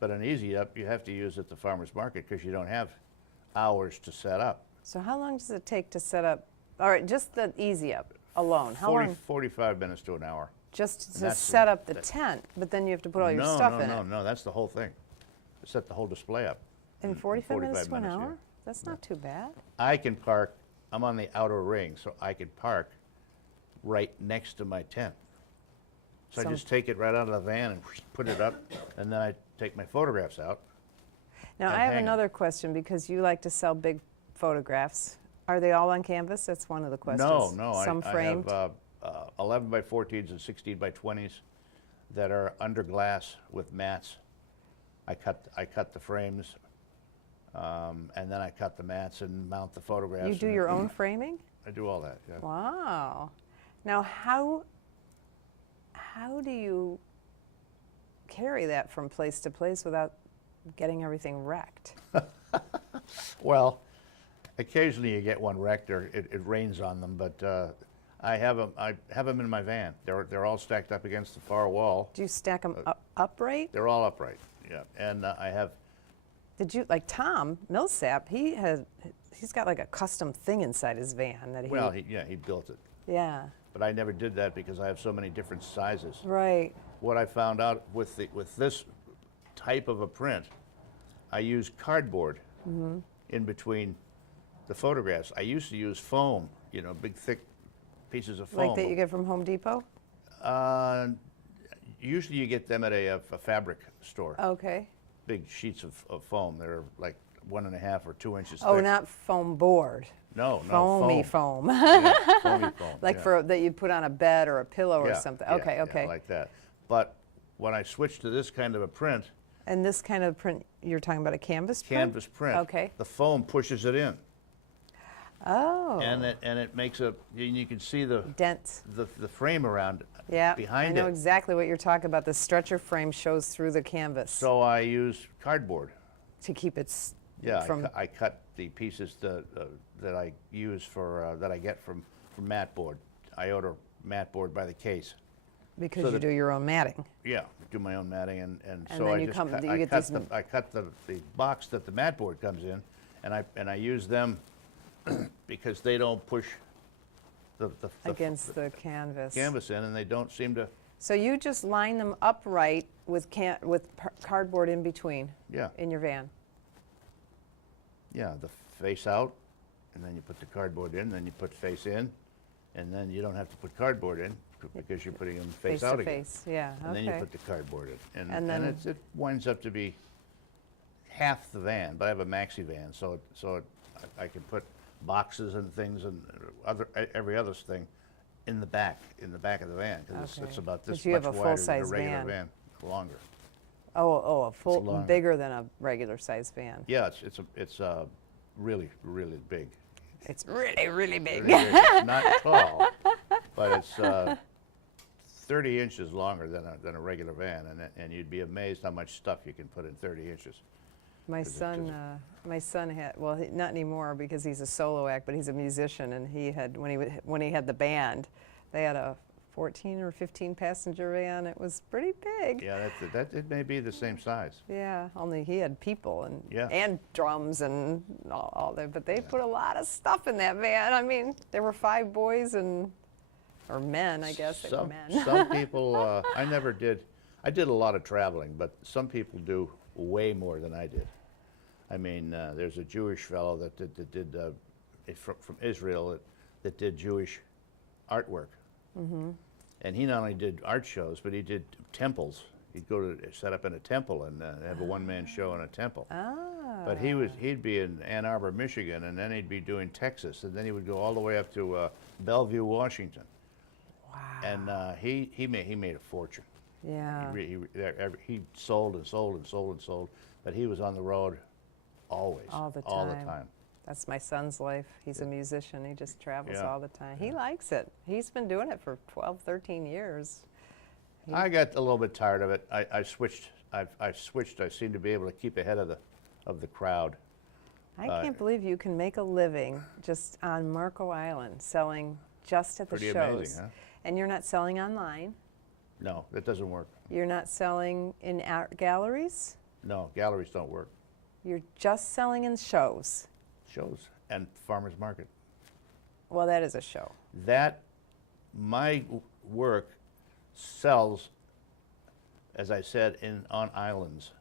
but an easy up you have to use at the farmer's market because you don't have hours to set up. So how long does it take to set up? All right, just the easy up alone. How long? 45 minutes to an hour. Just to that's set up the that- tent, but then you have to put all your no, stuff no, in no, it. no, that's the whole thing. Set the whole display up. In 45 minutes to an 45 hour? minutes, That's not too bad. I can park, I'm on the outer ring, so I can park right next to my tent. So I Some- just take it right out of the van and put it up, and then I take my photographs out. Now, And I have hang 'em. another question because you like to sell big photographs. Are they all on canvas? That's one of the questions. No, Some I framed? have 11 by 14s and 16 by 20s that are under glass with mats. I cut the frames, and then I cut the mats and mount the photographs. You do and your own framing? I do all that, yeah. Wow. Now, how do you carry that from place to place without getting everything wrecked? Well, occasionally you get one wrecked or it rains on them, but I have them in my van. They're all stacked up against the far wall. Do you stack them upright? They're all upright, yeah. And I have, Did you, like Tom Millsap, he's got like a custom thing inside his van that he, well, he built it. yeah, But I never did that because I have so many different sizes. right. What I found out with this type of a print, I use cardboard Mm-hmm. in between the photographs. I used to use foam, you know, big thick pieces of foam. Like that you get from Home Depot? Uh, usually you get them at a fabric store. Okay. Big sheets of foam. They're like 1.5 or 2 inches Oh, thick. not foam board. No, Foamy foam. foam. Yeah, foamy foam. Like yeah. for that you put on a bed or a pillow or Yeah, something. yeah, Okay, yeah, okay. like that. But when I switched to this kind of a print, And this kind of print, you're talking about a canvas print? canvas print, Okay. the foam pushes it in, Oh. and it makes a. You can see the Dent. frame around Yeah. behind I know it. exactly what you're talking about. The stretcher frame shows through the canvas So I use cardboard. to keep it Yeah, from. I cut the pieces that I use for that I get from mat board. I order mat board by the case. Because so you that- do your own matting. Yeah, do my own matting, and And so then I you just come- cut, you I get cut these the I cut the box that the mat board comes in, and I use them because they don't push the Against the canvas. canvas in, and they don't seem to. So you just line them upright with cardboard in between Yeah, in your van. yeah, the face out, and then you put the cardboard in, then you put face in, and then you don't have to put cardboard in because you're putting them face out to again. face. Yeah. And Okay. then you put the cardboard in, And and then- it winds up to be half the van. But I have a maxi van, so I can put boxes and things and every other thing in the back of the van because it's Okay. about But this you much have a wider than a full-size regular van. van, longer. Oh, a full, longer. bigger than a regular size van. Yeah, it's really big. It's really, really big. Really big. It's not tall, but it's 30 inches longer than a regular van, and you'd be amazed how much stuff you can put in 30 inches. My 'Cause it son, just- my son had, well, not anymore because he's a solo act, but he's a musician, and he had when he had the band, they had a 14 or 15 passenger van. It was pretty big. Yeah, it may be the same size. Yeah, only he had people and Yeah. and drums and all that. But they put a lot of stuff in that van. I mean, there were 5 boys or men, I guess. They were men. Some people, I never did. I did a lot of traveling, but some people do way more than I did. I mean, there's a Jewish fellow that did from Israel that did Jewish artwork. Mm-hmm. And he not only did art shows, but he did temples. He'd go to set up in a temple and have a one-man show in a temple. Ah. But he'd be in Ann Arbor, Michigan, and then he'd be doing Texas, and then he would go all the way up to Bellevue, Washington. Wow. And he made a fortune. Yeah. He sold and sold and sold and sold, but he was on the road always, All the all the time. time. That's my son's life. He's a musician. He just travels Yeah. all the time. He likes it. He's been doing it for 12, 13 years. I got a little bit tired of it. I switched. I switched. I seem to be able to keep ahead of the crowd. I can't believe you can make a living just on Marco Island selling just at the Pretty shows. amazing, huh? And you're not selling online. No, that doesn't work. You're not selling in art galleries. No, galleries don't work. You're just selling in shows. Shows and farmers market. Well, that is a show. That my work sells, as I said, on islands,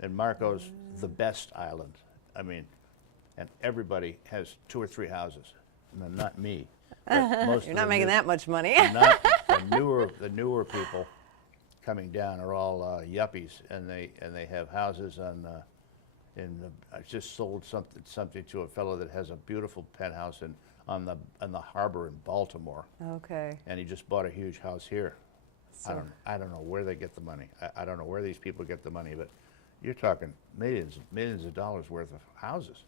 and Marco's the best island. I mean, and everybody has 2 or 3 houses. No, not me. But most You're of not the making new- that much money. Not the newer people coming down are all yuppies, and they have houses on. I just sold something to a fellow that has a beautiful penthouse on the harbor in Baltimore, Okay. and he just bought a huge house here. So- I don't know where they get the money. I don't know where these people get the money, but you're talking millions of dollars worth of houses.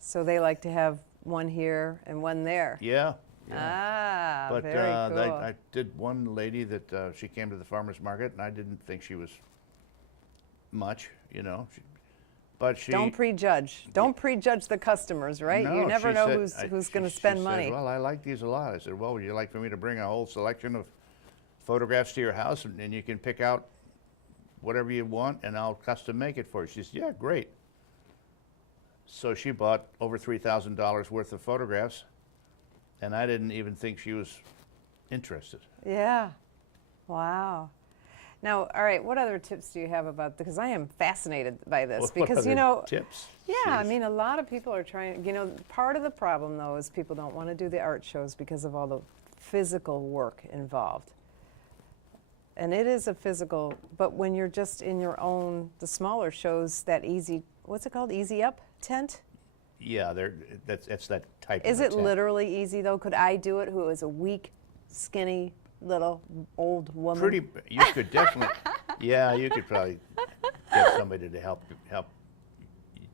So they like to have one here and one there. Yeah. Ah, But very cool. I did one lady that she came to the farmer's market, and I didn't think she was much, you know. But she Don't prejudge. Don't prejudge the customers, right? No, you never she know said- who's going to she spend said, money. well, I like these a lot. I said, well, would you like for me to bring a whole selection of photographs to your house, and you can pick out whatever you want, and I'll custom make it for you? She said, yeah, great. So she bought over $3,000 worth of photographs, and I didn't even think she was interested. Yeah. Wow. Now, all right, what other tips do you have about, because I am fascinated by this, What because, you other know, tips? yeah, I Jeez. mean, a lot of people are trying, you know, part of the problem, though, is people don't want to do the art shows because of all the physical work involved. And it is a physical, but when you're just in your own, the smaller shows, that easy, what's it called, easy up tent? Yeah, that's that type Is of a it tent. literally easy, though? Could I do it, who is a weak, skinny, little, old woman? You could definitely, yeah, you could probably get somebody to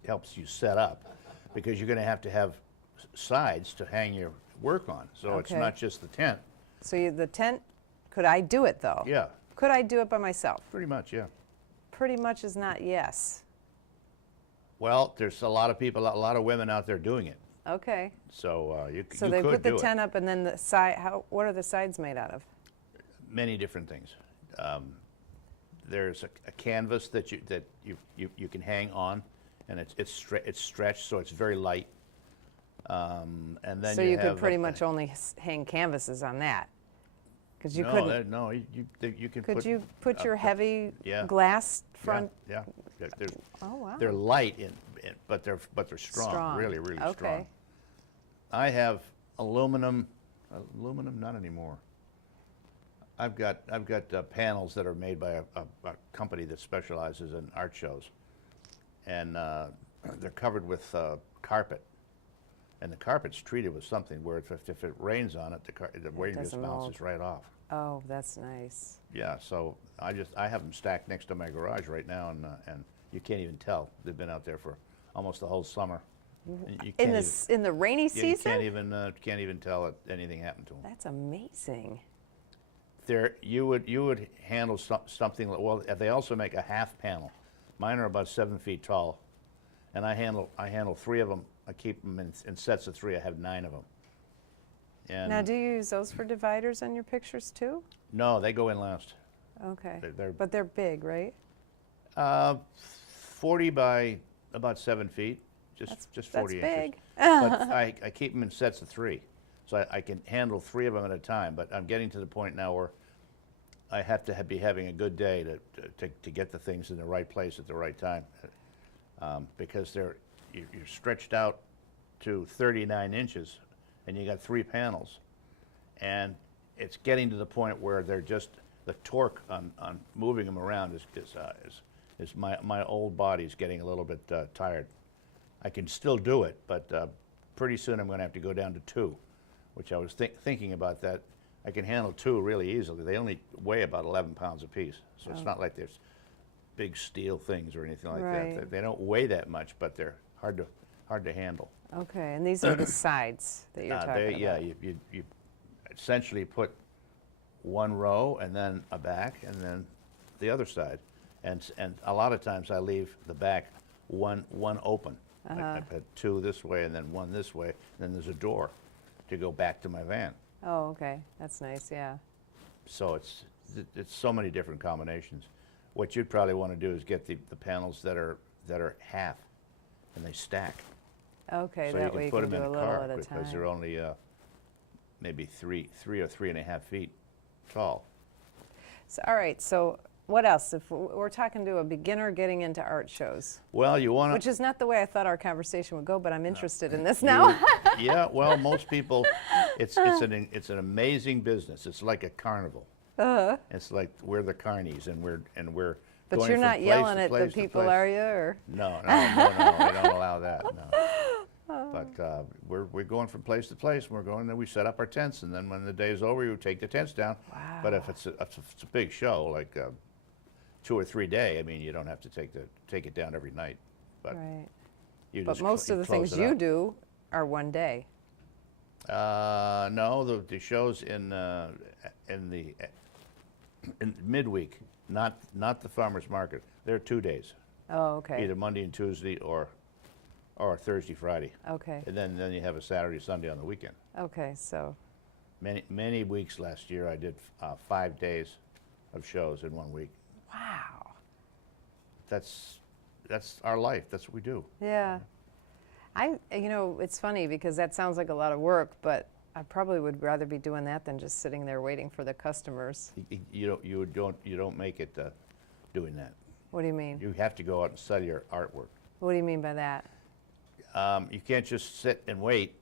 helps you set up, because you're going to have sides to hang your work on. So it's Okay. not just the tent. So the tent, could I do it, though? Yeah, Could I do it by myself? pretty much, yeah. Pretty much is not yes. Well, there's a lot of people, a lot of women out there doing it. Okay. So you So you they could put the do it. tent up, and then the side, what are the sides made out of? Many different things. There's a canvas that you can hang on, and it's stretched, so it's very light. And then So you could have pretty much only hang canvases on that? Because you no, couldn't. no, you can Could put. you put your heavy yeah. glass Yeah, front? yeah. They're, Oh, wow. they're light but they're strong. Strong. Really, really Okay. strong. I have aluminum, not anymore. I've got panels that are made by a company that specializes in art shows, and they're covered with carpet, and the carpet's treated with something where if it rains on it, the rain just doesn't bounces mold. right off. Oh, that's nice. Yeah, so I have them stacked next to my garage right now, and you can't even tell. They've been out there for almost the whole summer. And you In can't in the rainy you season? can't even tell that anything happened to them. That's amazing. You would handle something like, well, they also make a half panel. Mine are about 7 feet tall, and I handle 3 of them. I keep them in sets of 3. I have 9 of them. And Now, do you use those for dividers on your pictures too? no, they go in last. Okay. But they're big, right? 40 by about 7 feet, just 40 that's inches. big. But I keep them in sets of 3, so I can handle 3 of them at a time. But I'm getting to the point now where I have to be having a good day to get the things in the right place at the right time, because you're stretched out to 39 inches, and you got 3 panels, and it's getting to the point where they're just the torque on moving them around is my old body's getting a little bit tired. I can still do it, but pretty soon I'm going to have to go down to 2, which I was thinking about that. I can handle 2 really easily. They only weigh about 11 pounds apiece, so it's not like there's big steel things or anything like Right. that. They don't weigh that much, but they're hard to handle. Okay, and these are the sides that you're talking about. Yeah, you essentially put 1 row and then a back and then the other side, and a lot of times I leave the back one open. I put 2 this way and then 1 this way, and then there's a door to go back to my van. Oh, okay. That's nice, yeah. So it's so many different combinations. What you'd probably want to do is get the panels that are half, and they stack. Okay, So that you way can you put can them do in a a little car at a because they're time. only maybe 3 or 3.5 feet tall. So, all right, so what else? If we're talking to a beginner getting into art shows, Well, you want which to. is not the way I thought our conversation would go, but I'm interested in this now. Yeah, well, most people, it's an amazing business. It's like a carnival. It's like we're the carnies, and we're But going you're from not place yelling to at the place to people, place. are you? Or No, we don't allow that. No. But we're going from place to place. And we're going, and we set up our tents, and then when the day's over, you take the tents down. But if it's a big show, like 2 or 3 day, I mean, you don't have to take it down every night. But right. you But just most of the close things it you out. do are one day. No, the shows in midweek, not the farmers market. They're 2 days, Oh, okay. either Monday and Tuesday or Thursday, Friday, Okay. and then you have a Saturday, Sunday on the weekend. Okay, so Many weeks last year, I did 5 days of shows in 1 week. wow. That's our life. That's what we do. Yeah. You know, it's funny because that sounds like a lot of work, but I probably would rather be doing that than just sitting there waiting for the customers. You don't make it doing that. What do you mean? You have to go out and sell your artwork. What do you mean by that? You can't just sit and wait.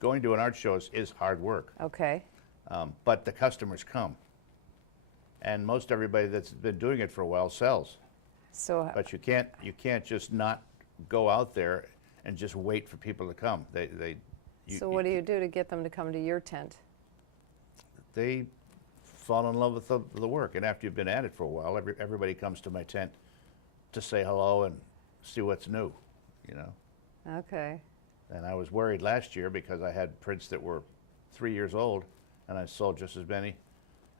Going to an art show is hard work, Okay. but the customers come, and most everybody that's been doing it for a while sells. So But you can't just not go out there and just wait for people to come. so what do you do to get them to come to your tent? They fall in love with the work, and after you've been at it for a while, everybody comes to my tent to say hello and see what's new, you know. Okay. And I was worried last year because I had prints that were 3 years old, and I sold just as many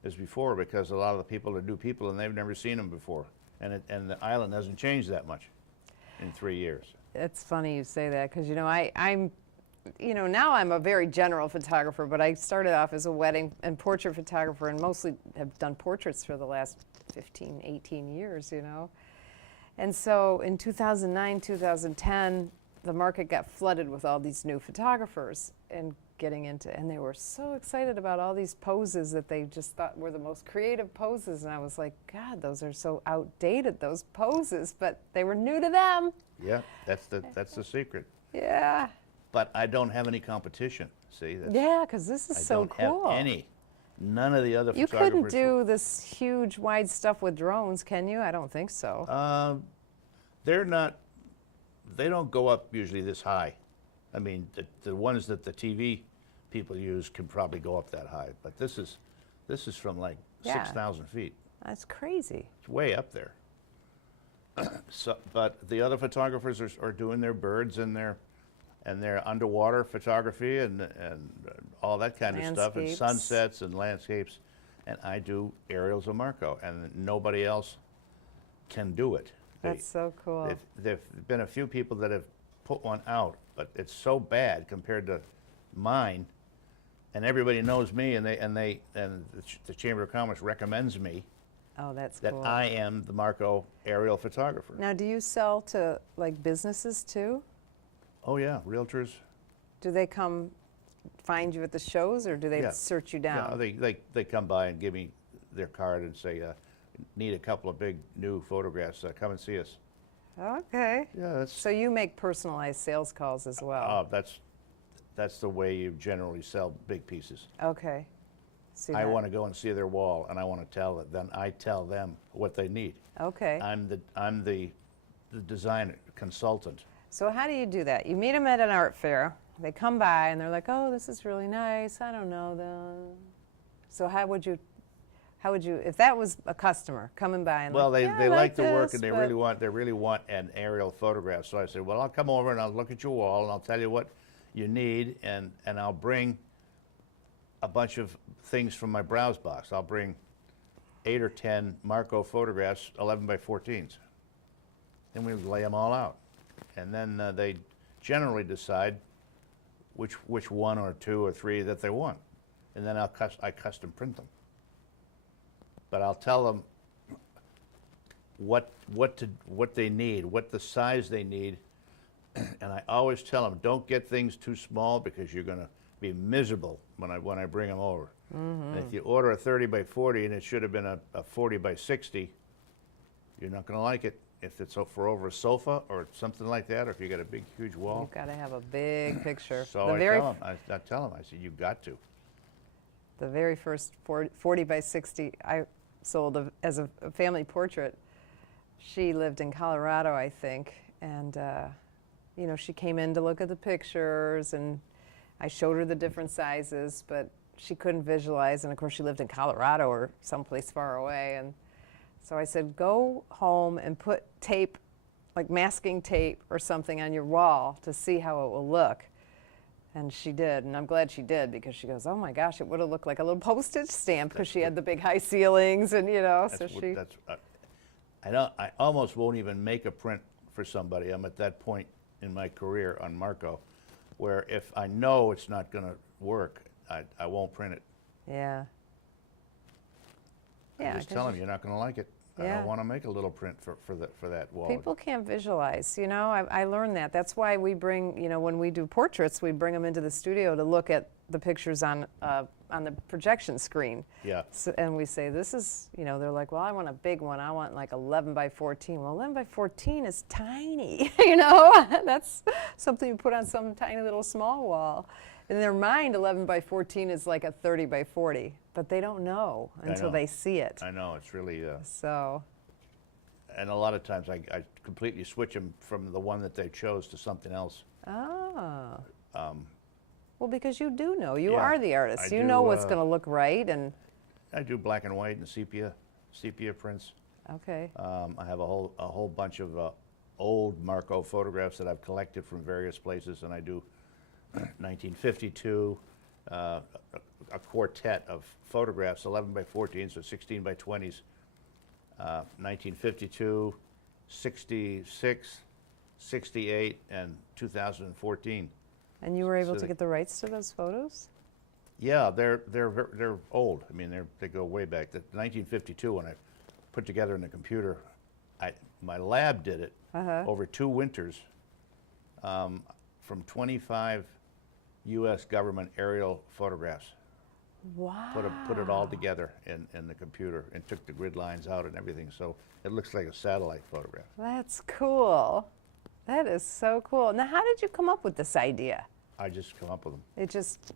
as before because a lot of the people are new people and they've never seen them before, and the island hasn't changed that much in 3 years. It's funny you say that because, you know, I'm, you know, now I'm a very general photographer, but I started off as a wedding and portrait photographer and mostly have done portraits for the last 15, 18 years, you know. And so in 2009, 2010, the market got flooded with all these new photographers and getting into, and they were so excited about all these poses that they just thought were the most creative poses. And I was like, God, those are so outdated, those poses, but they were new to them. Yeah, that's the secret. Yeah. But I don't have any competition. See, Yeah, because this is I so don't cool. have any. None of the other You photographers. couldn't do this huge, wide stuff with drones, can you? I don't think so. They're not. They don't go up usually this high. I mean, the ones that the TV people use can probably go up that high, but this is from like Yeah. 6,000 feet. That's crazy. It's way up there. So, but the other photographers are doing their birds and their underwater photography and all that kind of stuff, and Landscapes. sunsets and landscapes, and I do aerials of Marco, and nobody else can do it. That's so cool. There've been a few people that have put one out, but it's so bad compared to mine, and everybody knows me, and the Chamber of Commerce recommends me Oh, that's that cool. I am the Marco aerial photographer. Now, do you sell to like businesses too? Oh yeah, realtors. Do they come find you at the shows, or do they Yeah. search you Yeah, down? they come by and give me their card and say, need a couple of big new photographs. Come and see us. Okay. Yeah, that's So you make personalized sales calls as well. that's the way you generally sell big pieces. Okay. See I that? want to go and see their wall, and I want to tell it. Then I tell them what they need. Okay. I'm the designer consultant. So how do you do that? You meet them at an art fair. They come by and they're like, "Oh, this is really nice. I don't know the." So how would you, if that was a customer coming by and Well, like, they "Yeah, I like the work, this, and they but-" really want an aerial photograph. So I said, well, I'll come over and I'll look at your wall and I'll tell you what you need, and I'll bring a bunch of things from my browse box. I'll bring 8 or 10 Marco photographs, 11 by 14s, and we lay them all out, and then they generally decide which one or two or three that they want, and then I custom print them. But I'll tell them what they need, what the size they need, and I always tell them, don't get things too small because you're going to be miserable when I bring them over. And if you order a 30 by 40 and it should have been a 40 by 60, you're not going to like it. If it's for over a sofa or something like that, or if you got a big, huge wall. You've got to have a big picture. So I tell them, I said, you've got to. The very first 40 by 60 I sold as a family portrait. She lived in Colorado, I think, and you know, she came in to look at the pictures, and I showed her the different sizes, but she couldn't visualize, and of course she lived in Colorado or someplace far away, and so I said, go home and put tape, like masking tape or something on your wall to see how it will look. And she did, and I'm glad she did, because she goes, oh my gosh, it would have looked like a little postage stamp, because she had the big high ceilings, and you know, so she. I almost won't even make a print for somebody. I'm at that point in my career on Marco, where if I know it's not going to work, I won't print it. Yeah. I Yeah. just 'cause tell them you're not going to like it. I Yeah. don't want to make a little print for that wall. People can't visualize, you know, I learned that. That's why we bring, you know, when we do portraits, we bring them into the studio to look at the pictures on the projection screen. Yeah. So, and we say, this is, you know, they're like, well, I want a big one. I want like 11 by 14. Well, 11 by 14 is tiny, you know? That's something you put on some tiny little small wall. In their mind, 11 by 14 is like a 30 by 40, but they don't know until know. they see it. I know, it's really, So, and a lot of times I completely switch them from the one that they chose to something else. oh. Well, because you do know. You Yeah, are the artist. I You do, know what's going to look right. And I do black and white and sepia prints. okay. I have a whole bunch of old Marco photographs that I've collected from various places, and I do 1952, a quartet of photographs, 11 by 14, so 16 by 20s. 1952, 66, 68, and 2014. And you were able so to they- get the rights to those photos? Yeah, they're old. I mean, they go way back. The 1952, when I put together in the computer, my lab did it over 2 winters, from 25 U.S. government aerial photographs. Wow. Put it all together in the computer and took the grid lines out and everything, so it looks like a satellite photograph. That's cool. That is so cool. Now, how did you come up with this idea? I just come up with them. It just,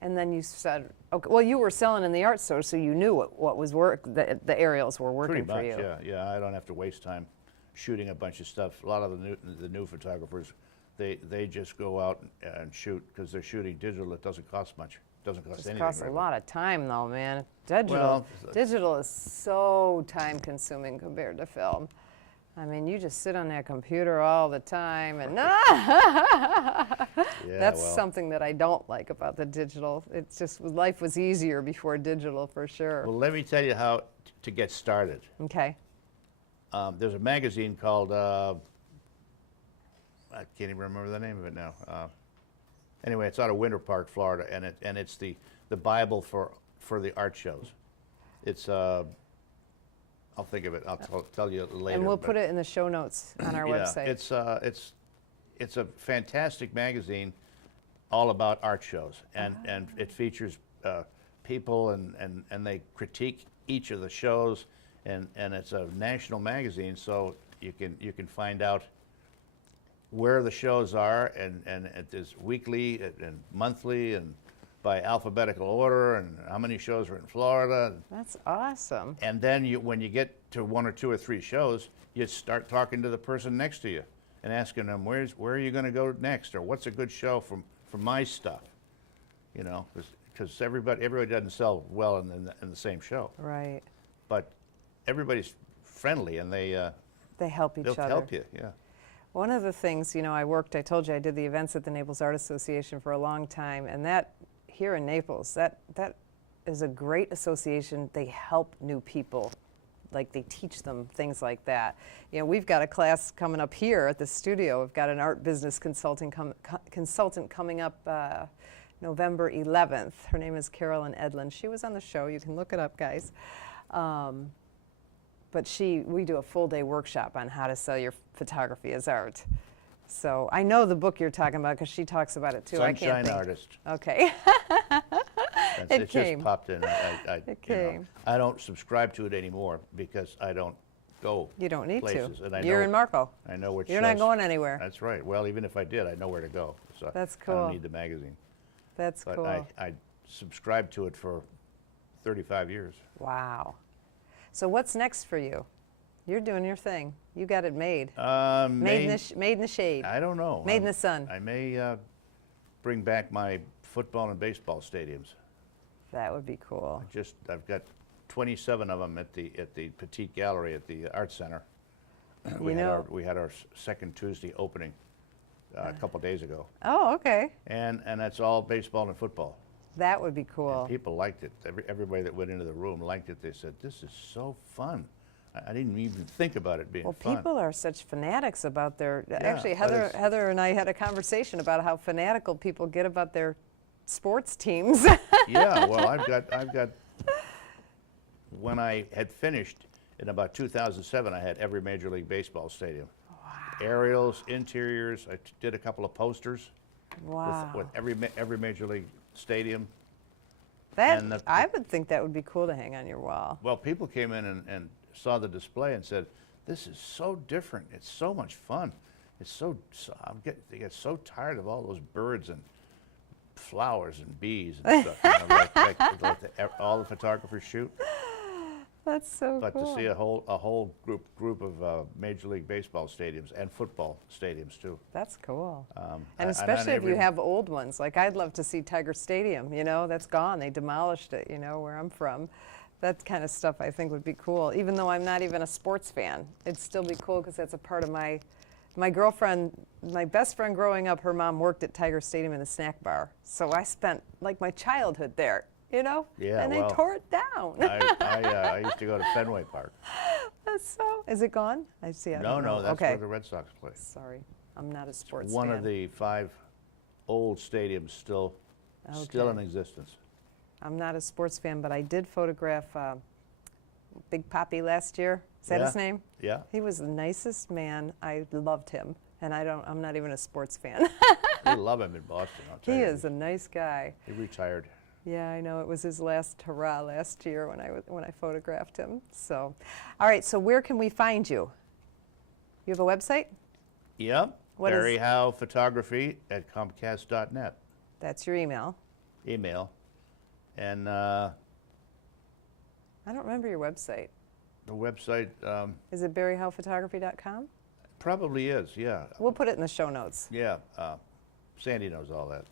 and then you said, okay, well, you were selling in the art store, so you knew what was the aerials were working Pretty much, for you. yeah. I don't have to waste time shooting a bunch of stuff. A lot of the new photographers, they just go out and shoot because they're shooting digital. It doesn't cost much. It doesn't cost It anything. costs a really. lot of time, though, man. Well, Digital is so time-consuming compared to film. I mean, you just sit on that computer all the time, and that's well. something that I don't like about the digital. It's just life was easier before digital, for sure. Well, let me tell you how to get started. Okay. There's a magazine called, I can't even remember the name of it now. Anyway, it's out of Winter Park, Florida, and it's the Bible for the art shows. It's I'll think of it. I'll tell you later. And we'll but- put it in the show notes on our yeah, website. it's a fantastic magazine, all about art shows, and it features people and they critique each of the shows, and it's a national magazine, so you can find out where the shows are, and it is weekly and monthly and by alphabetical order, and how many shows are in Florida. That's awesome. And then when you get to 1 or 2 or 3 shows, you start talking to the person next to you and asking them, where are you going to go next, or what's a good show from my stuff, you know, because everybody doesn't sell well in the same show, Right. but everybody's friendly and They help each they'll other. help you. Yeah. One of the things, you know, I told you I did the events at the Naples Art Association for a long time, and that, here in Naples, that is a great association. They help new people. Like, they teach them things like that. You know, we've got a class coming up here at the studio. We've got an art business consultant coming up November 11th. Her name is Carolyn Edlin. She was on the show. You can look it up, guys. But we do a full-day workshop on how to sell your photography as art. So I know the book you're talking about because she talks about it too. I can't Sunshine think. Artist. Okay. It came. just popped in. It You know, came. I don't subscribe to it anymore because I don't go You don't need places. to. And I You're know, in Marco. I know which You're not shows- going anywhere. That's right. Well, even if I did, I know where to go. So That's I cool. don't need the magazine. That's But cool. I subscribed to it for 35 years. Wow. So what's next for you? You're doing your thing. You got it made. Made in the shade. I don't know. Made in the sun. I may bring back my football and baseball stadiums. That would be cool. I've got 27 of them at the Petite Gallery at the Art Center. We had our second Tuesday opening a couple days ago, Oh, okay. and that's all baseball and football. That would be cool. And people liked it. Everybody that went into the room liked it. They said, "This is so fun." I didn't even think about it being Well, fun. people are such fanatics about their. Actually, but Heather and I had a conversation about how fanatical people get about their sports teams. Yeah, well, I've got. When I had finished In about 2007, I had every Major League Baseball stadium. Aerials, interiors. I did a couple of posters Wow. with every Major League stadium. That, and I would think that would be cool to hang on your wall. Well, people came in and saw the display and said, "This is so different. It's so much fun. It's they get so tired of all those birds and flowers and bees and stuff. You know, all the photographers shoot." That's so But cool. to see a whole group of Major League Baseball stadiums and football stadiums too. That's cool. And And especially if you have old ones. Like, I'd love to see Tiger Stadium, you know, that's gone. They demolished it, you know, where I'm from. That kind of stuff I think would be cool. Even though I'm not even a sports fan, it'd still be cool because that's a part of my girlfriend, my best friend growing up, her mom worked at Tiger Stadium in the snack bar. So I spent like my childhood there, you know? Yeah, and they well, tore it down. I used to go to Fenway Park. That's so, is it gone? I see. I No, don't know. no, that's okay. where the Red Sox play. Sorry, I'm not a sports One fan. of the 5 old stadiums still in existence. I'm not a sports fan, but I did photograph Big Papi last year. Is that his Yeah. name? Yeah. He was the nicest man. I loved him, and I'm not even a sports fan. They love him in Boston. I'll tell He you. is a nice guy. He retired. Yeah, I know. It was his last hurrah last year when I photographed him. So, all right. So where can we find you? You have a website? Yep. What is- Barry Howe Photography at Comcast.net. That's your email. Email. And I don't remember your website. the website Is it barryhowephotography.com? probably is. Yeah. We'll put it in the show notes. Yeah. Sandy knows all that.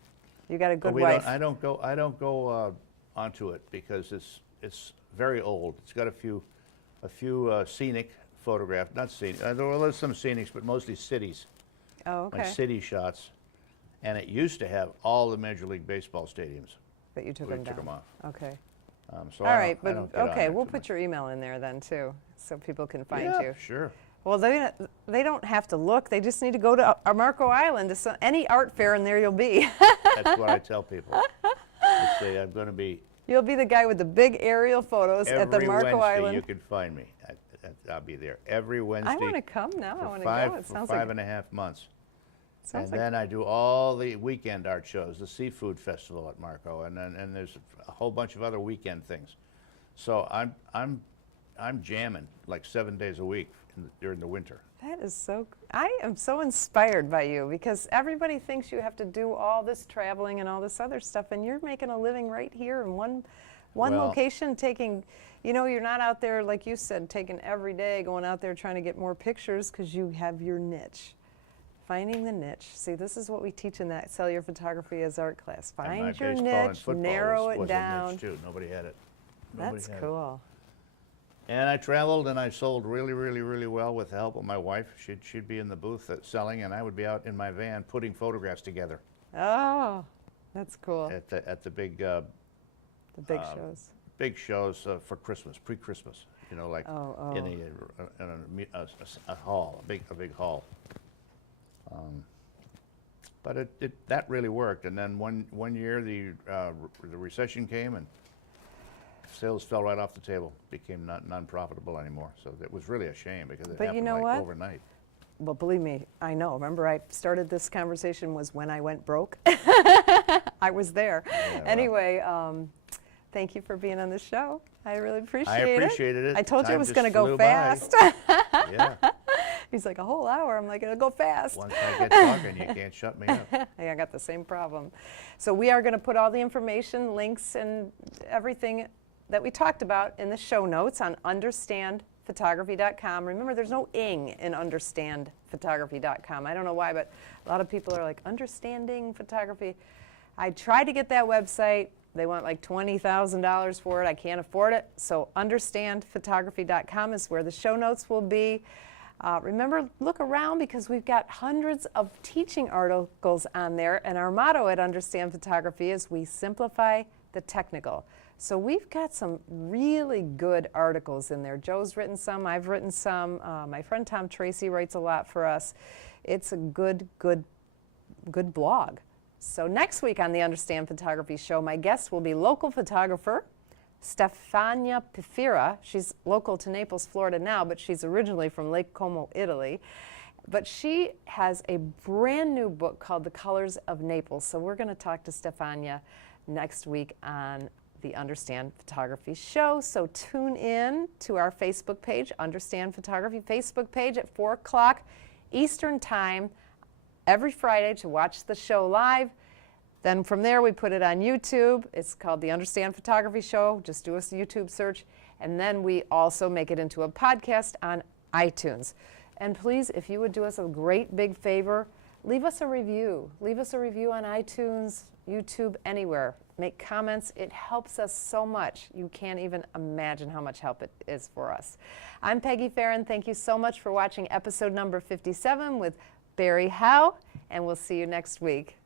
You got a But good wife. I don't go onto it because it's very old. It's got a few scenic photographs, not scenic. There's some scenics, but mostly cities. Oh, My okay. city shots. And it used to have all the Major League Baseball stadiums. But you took We them down. took 'em off. Okay. So All right, I but don't get on okay, there we'll too put much. your email in there then too, so people can find Yeah, you. sure. Well, they don't have to look. They just need to go to Marco Island. To any art fair, and there you'll be. That's what I tell people. I say I'm going to be You'll be the guy with the big aerial photos at the every Marco Wednesday. Island. You can find me. I'll be there every Wednesday. I want to come now. I for want to five go. It for sounds five like and a half months. sounds And like then I do all the weekend art shows, the seafood festival at Marco, and there's a whole bunch of other weekend things. So I'm jamming like 7 days a week during the winter. that is so. I am so inspired by you because everybody thinks you have to do all this traveling and all this other stuff, and you're making a living right here in one Well- location, taking. You know, you're not out there like you said, taking every day, going out there trying to get more pictures because you have your niche. Finding the niche. See, this is what we teach in that Sell Your Photography as Art class. And my Find your baseball and niche, football narrow was it a niche down. too. Nobody had it. Nobody That's had it. cool. And I traveled and I sold really, really, really well with the help of my wife. She'd be in the booth selling, and I would be out in my van putting photographs together Oh, that's cool. at the big The big shows. big shows for Christmas, pre-Christmas. You know, like Oh, in a hall, a big hall. But that really worked. And then one year the recession came and sales fell right off the table, became non-profitable anymore. So it was really a shame because it But you happened know like what? overnight. Well, believe me, I know. Remember, I started this conversation was when I went broke. I was there. well. Anyway, thank you for being on the show. I really appreciate it. I appreciated it. I told you it Time was just going to go flew by. fast. Yeah. He's like, a whole hour. I'm like, it'll go fast. Once I get talking, you can't shut me up. Hey, I got the same problem. So we are going to put all the information, links, and everything that we talked about in the show notes on understandphotography.com. Remember, there's no ing in understandphotography.com. I don't know why, but a lot of people are like, understanding photography. I tried to get that website. They want like $20,000 for it. I can't afford it. So understandphotography.com is where the show notes will be. Remember, look around because we've got hundreds of teaching articles on there, and our motto at Understand Photography is we simplify the technical. So we've got some really good articles in there. Joe's written some, I've written some. My friend Tom Tracy writes a lot for us. It's a good blog. So next week on the Understand Photography show, my guest will be local photographer Stefania Pifira. She's local to Naples, Florida now, but she's originally from Lake Como, Italy. But she has a brand new book called The Colors of Naples. So we're going to talk to Stefania next week on the Understand Photography show. So tune in to our Facebook page, Understand Photography Facebook page at 4 o'clock Eastern Time every Friday to watch the show live. Then from there we put it on YouTube. It's called the Understand Photography Show. Just do a YouTube search. And then we also make it into a podcast on iTunes. And please, if you would do us a great big favor, leave us a review. Leave us a review on iTunes, YouTube, anywhere. Make comments. It helps us so much. You can't even imagine how much help it is for us. I'm Peggy Farron. Thank you so much for watching episode number 57 with Barry Howe, and we'll see you next week.